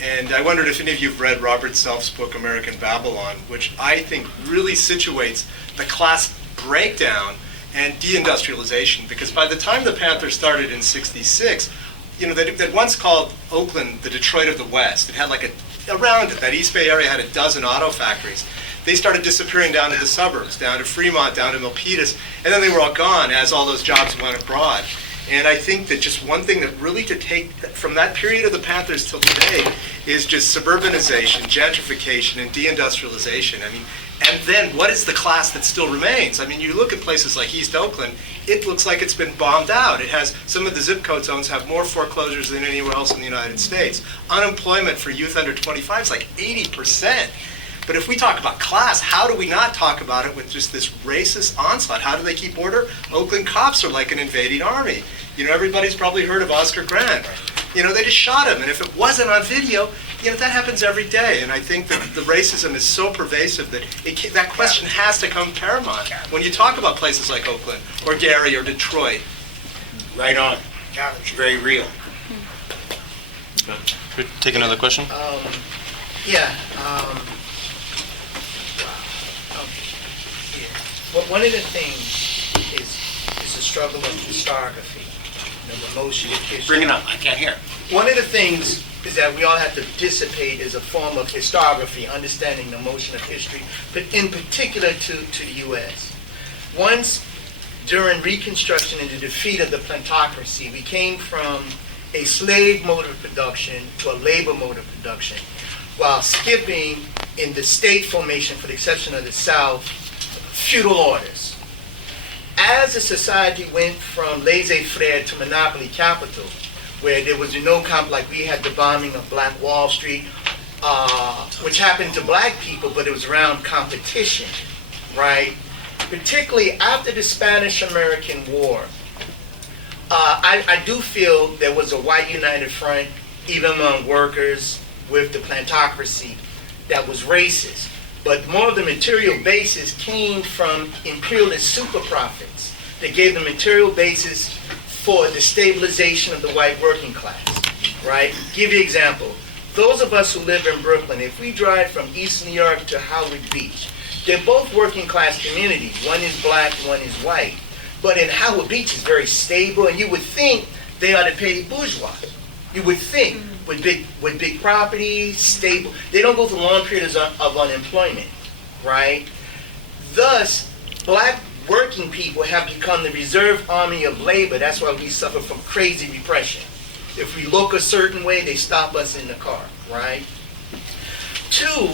And I wondered if any of you have read Robert Self's book, American Babylon, which I think really situates the class breakdown and deindustrialization. Because by the time the Panthers started in '66, they'd once called Oakland the Detroit of the West. It had around it, that East Bay area had a dozen auto factories. They started disappearing down to the suburbs, down to Fremont, down to Milpitas, and then they were all gone as all those jobs went abroad. And I think that just one thing that really to take from that period of the Panthers till today is just suburbanization, gentrification, and deindustrialization. And then what is the class that still remains? You look at places like East Oakland, it looks like it's been bombed out. It has, some of the zip code zones have more foreclosures than anywhere else in the United States. Unemployment for youth under 25 is like 80%. But if we talk about class, how do we not talk about it with just this racist onslaught? How do they keep order? Oakland cops are like an invading army. Everybody's probably heard of Oscar Grant. They just shot him, and if it wasn't on video, that happens every day. And I think that the racism is so pervasive that that question has to come paramount when you talk about places like Oakland or Gary or Detroit. Right on. It's very real. Could we take another question? One of the things is the struggle of historiography. the motion of history. Bring it up, I can't hear. One of the things is that we all have to participate is a form of historiography, understanding the motion of history, but in particular to the U.S. Once, during Reconstruction and the defeat of the plantocracy, we came from a slave mode of production to a labor mode of production, while skipping in the state formation, for the exception of the South, feudal orders. As a society went from laissez-faire to monopoly capital, where there was no like we had the bombing of Black Wall Street, which happened to black people, but it was around competition, right? Particularly after the Spanish-American War, I do feel there was a white united front, even among workers, with the plantocracy that was racist. But more of the material basis came from imperialist super profits that gave the material basis for the stabilization of the white working class, right? Give you an example. Those of us who live in Brooklyn, if we drive from East New York to Howard Beach, they're both working class communities. One is black, one is white. But in Howard Beach is very stable, and you would think they are the petty bourgeois. You would think with big properties, stable. They don't go through long periods of unemployment, right? Thus, black working people have become the reserve army of labor. That's why we suffer from crazy repression. If we look a certain way, they stop us in the car, right? Two,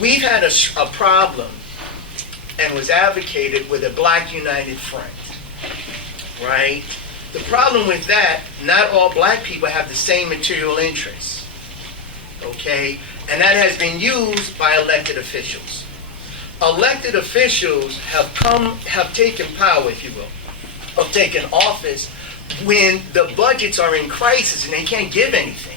we've had a problem and was advocated with a black united front, right? The problem with that, not all black people have the same material interests, okay? And that has been used by elected officials. Elected officials have taken power, if you will, have taken office when the budgets are in crisis and they can't give anything,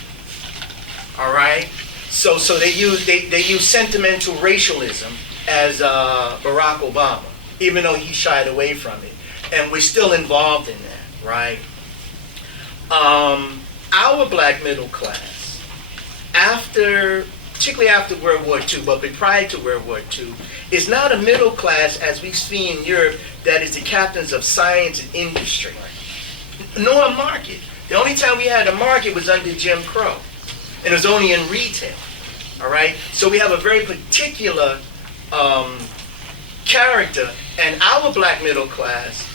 all right? So they use sentimental racialism as Barack Obama, even though he shied away from it. And we're still involved in that, right? Our black middle class, particularly after World War II, but prior to World War II, is not a middle class as we see in Europe that is the captains of science and industry, nor a market. The only time we had a market was under Jim Crow, and it was only in retail, all right? So we have a very particular character, and our black middle class,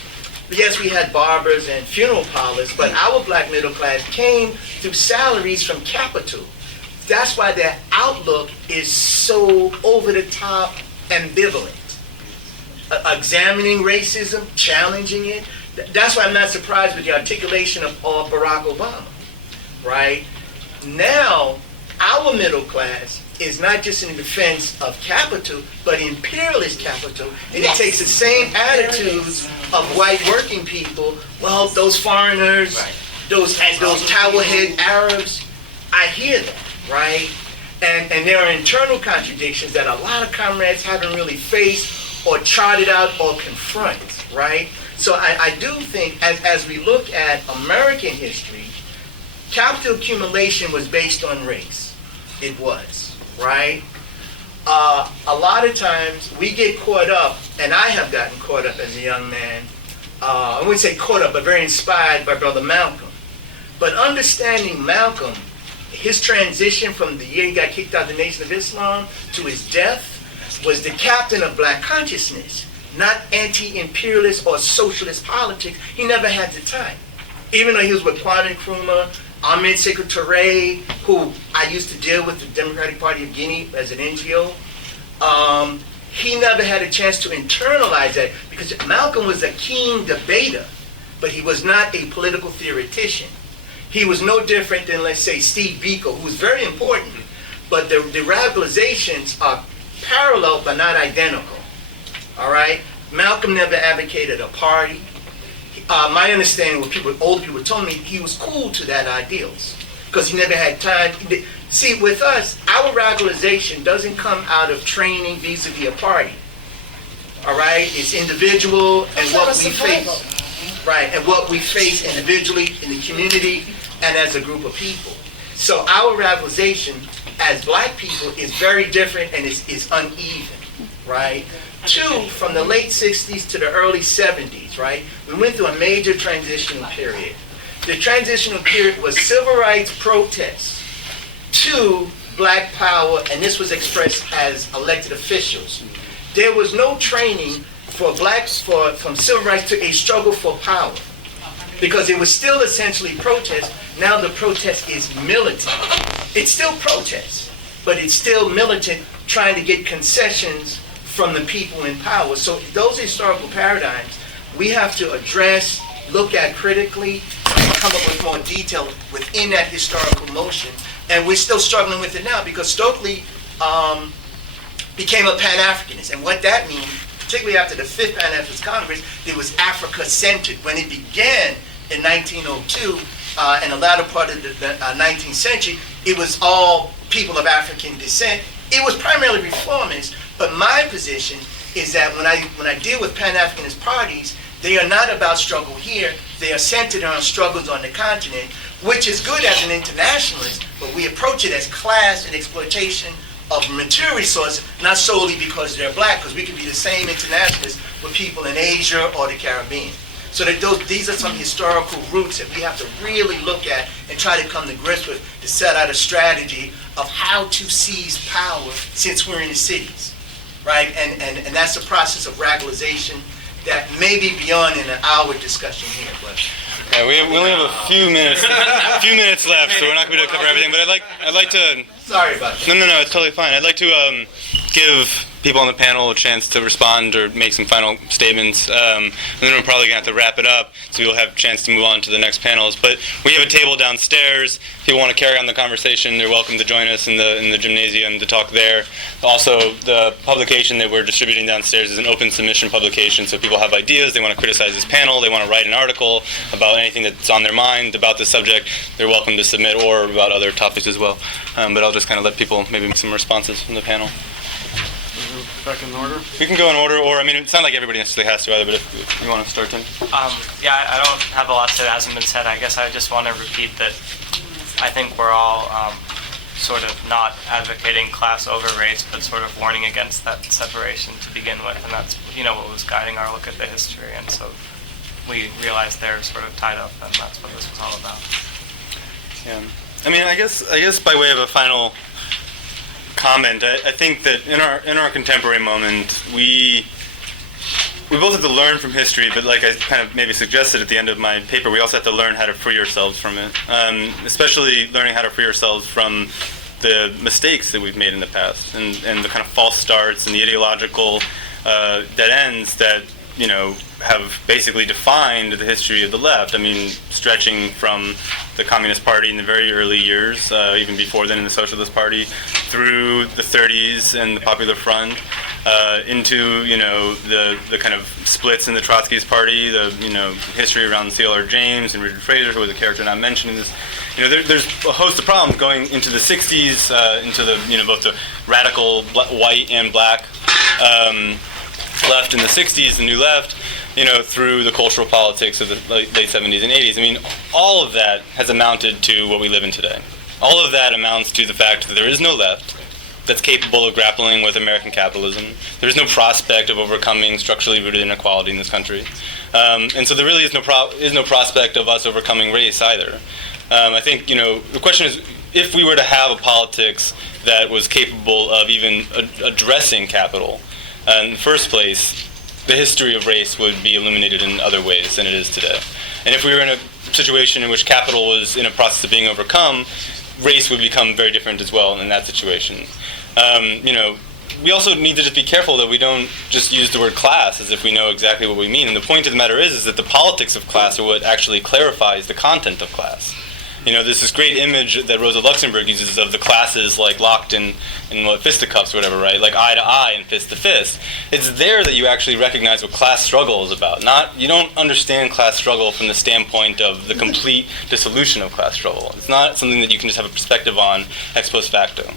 yes, we had barbers and funeral parlors, but our black middle class came through salaries from capital. That's why their outlook is so over-the-top ambivalent. Examining racism, challenging it. That's why I'm not surprised with the articulation of Barack Obama, right? Now, our middle class is not just in defense of capital, but imperialist capital, and it takes the same attitudes of white working people. Well, those foreigners, those towelhead Arabs, I hear that, right? And there are internal contradictions that a lot of comrades haven't really faced or charted out or confront, right? So I do think as we look at American history, capital accumulation was based on race. It was, right? A lot of times we get caught up, and I have gotten caught up as a young man, I wouldn't say caught up, but very inspired by Brother Malcolm. But understanding Malcolm, his transition from the year he got kicked out of the Nation of Islam to his death was the captain of black consciousness, not anti-imperialist or socialist politics. He never had the time. Even though he was with Kwame Nkrumah, Ahmed Sékou Touré, who I used to deal with the Democratic Party of Guinea as an NGO, he never had a chance to internalize that because Malcolm was a keen debater, but he was not a political theoretician. He was no different than, let's say, Steve Biko, who was very important, but the radicalizations are parallel but not identical, all right? Malcolm never advocated a party. My understanding, what older people told me, he was cool to that ideals because he never had time. See, with us, our radicalization doesn't come out of training vis-a-vis a party, all right? It's individual and what we face, right? And what we face individually in the community and as a group of people. So our radicalization as black people is very different and is uneven, right? Two, from the late 60s to the early 70s, right? We went through a major transitional period. The transitional period was civil rights protests to black power, and this was expressed as elected officials. There was no training for blacks from civil rights to a struggle for power, because it was still essentially protest. Now the protest is militant. It's still protest, but it's still militant, trying to get concessions from the people in power. So those historical paradigms we have to address, look at critically, and come up with more detail within that historical motion. And we're still struggling with it now, because Stokely became a Pan-Africanist. And what that means, particularly after the 5th Pan-Africanist Congress, it was Africa-centered. When it began in 1902, and the latter part of the 19th century, it was all people of African descent. It was primarily reformist, but my position is that when I deal with Pan-Africanist parties, they are not about struggle here. They are centered on struggles on the continent, which is good as an internationalist, but we approach it as class and exploitation of material resources, not solely because they're black, because we can be the same internationalists with people in Asia or the Caribbean. So that these are some historical roots that we have to really look at and try to come to grips with, to set out a strategy of how to seize power since we're in the cities, right? And that's a process of radicalization that may be beyond an hour discussion here, but. Yeah, we only have a few minutes left, so we're not going to be able to cover everything. But I'd like to. Sorry about that. No, it's totally fine. I'd like to give people on the panel a chance to respond or make some final statements, and then we're probably going to have to wrap it up, so we'll have a chance to move on to the next panels. But we have a table downstairs. If people want to carry on the conversation, they're welcome to join us in the gymnasium to talk there. Also, the publication that we're distributing downstairs is an open submission publication, so if people have ideas, they want to criticize this panel, they want to write an article about anything that's on their mind about this subject, they're welcome to submit, or about other topics as well. But I'll just kind of let people maybe make some responses from the panel. Back in order? We can go in order, or, I mean, it's not like everybody necessarily has to either, but if you want to start, Tim. Yeah, I don't have a lot that hasn't been said. I guess I just want to repeat that I think we're all sort of not advocating class over race, but sort of warning against that separation to begin with, and that's, what was guiding our look at the history, and so we realized they're sort of tied up, and that's what this was all about. Yeah. I mean, I guess by way of a final comment, I think that in our contemporary moment, we both have to learn from history, but like I kind of maybe suggested at the end of my paper, we also have to learn how to free ourselves from it, especially learning how to free ourselves from the mistakes that we've made in the past, and the kind of false starts and the ideological dead ends that have basically defined the history of the left. I mean, stretching from the Communist Party in the very early years, even before then in the Socialist Party, through the 30s and the Popular Front, into the kind of splits in the Trotskyist Party, the history around C.L.R. James and Richard Fraser, who was a character not mentioned in this. There's a host of problems going into the 60s, into the both the radical white and black left in the 60s, the new left, through the cultural politics of the late 70s and 80s. I mean, all of that has amounted to what we live in today. All of that amounts to the fact that there is no left that's capable of grappling with American capitalism. There is no prospect of overcoming structurally rooted inequality in this country. And so there really is no prospect of us overcoming race either. I think, the question is, if we were to have a politics that was capable of even addressing capital, in the first place, the history of race would be illuminated in other ways than it is today. And if we were in a situation in which capital was in a process of being overcome, race would become very different as well in that situation. We also need to just be careful that we don't just use the word class as if we know exactly what we mean. And the point of the matter is that the politics of class are what actually clarifies the content of class. There's this great image that Rosa Luxemburg uses of the classes like locked in fisticuffs or whatever, right? Like eye to eye and fist to fist. It's there that you actually recognize what class struggle is about. You don't understand class struggle from the standpoint of the complete dissolution of class struggle. It's not something that you can just have a perspective on ex post facto.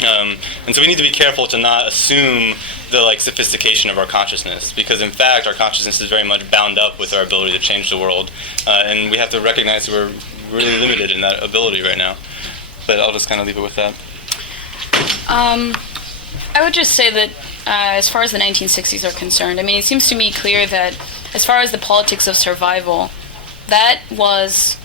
And so we need to be careful to not assume the sophistication of our consciousness, because in fact our consciousness is very much bound up with our ability to change the world, and we have to recognize that we're really limited in that ability right now. But I'll just kind of leave it with that. I would just say that as far as the 1960s are concerned, I mean, it seems to me clear that as far as the politics of survival, that was,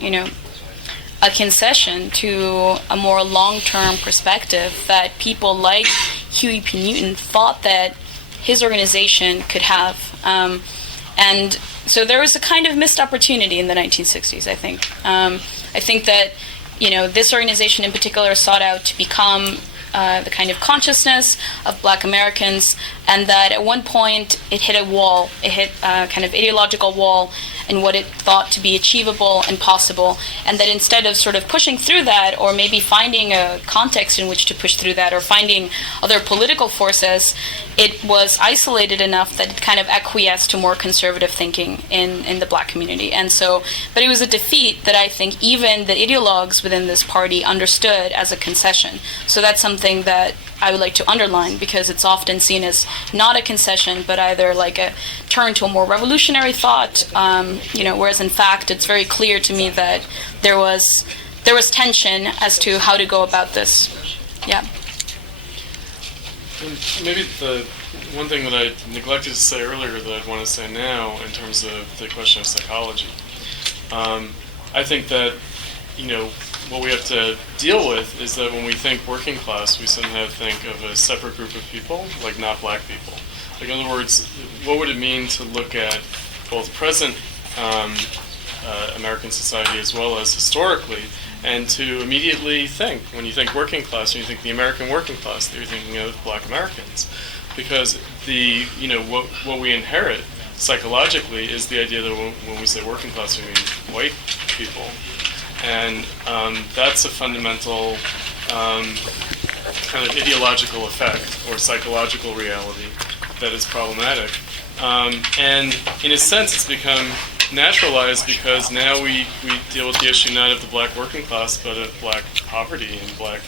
a concession to a more long-term perspective that people like Huey P. Newton thought that his organization could have. And so there was a kind of missed opportunity in the 1960s, I think. I think that, this organization in particular sought out to become the kind of consciousness of Black Americans, and that at one point it hit a wall. It hit a kind of ideological wall in what it thought to be achievable and possible, and that instead of sort of pushing through that, or maybe finding a context in which to push through that, or finding other political forces, it was isolated enough that it kind of acquiesced to more conservative thinking in the Black community. And so, but it was a defeat that I think even the ideologues within this party understood as a concession. So that's something that I would like to underline, because it's often seen as not a concession, but either like a turn to a more revolutionary thought, whereas in fact it's very clear to me that there was tension as to how to go about this. Yeah. And maybe the one thing that I neglected to say earlier that I'd want to say now in terms of the question of psychology. I think that, what we have to deal with is that when we think working class, we somehow think of a separate group of people, like not Black people. Like, in other words, what would it mean to look at both present American society as well as historically, and to immediately think, when you think working class, when you think the American working class, that you're thinking of Black Americans. Because what we inherit psychologically is the idea that when we say working class, we mean white people. And that's a fundamental kind of ideological effect or psychological reality that is problematic. And in a sense, it's become naturalized because now we deal with the issue not of the Black working class, but of Black poverty and Black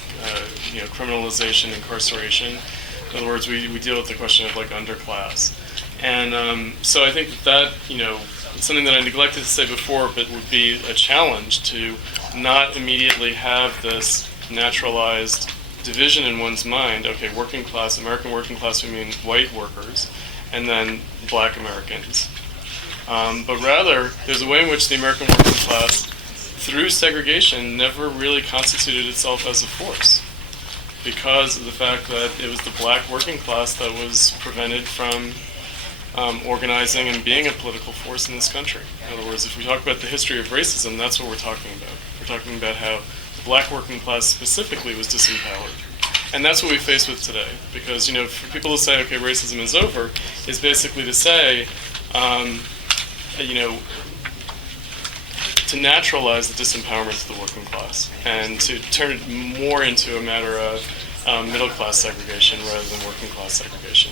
criminalization, incarceration. In other words, we deal with the question of like underclass. And so I think that it's something that I neglected to say before, but would be a challenge to not immediately have this naturalized division in one's mind. Okay, working class, American working class, we mean white workers, and then Black Americans. But rather, there's a way in which the American working class, through segregation, never really constituted itself as a force, because of the fact that it was the Black working class that was prevented from organizing and being a political force in this country. In other words, if we talk about the history of racism, that's what we're talking about. We're talking about how the Black working class specifically was disempowered. And that's what we face with today. Because, for people to say, okay, racism is over, is basically to say, to naturalize the disempowerment of the working class and to turn it more into a matter of middle class segregation rather than working class segregation.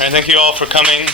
And thank you all for coming.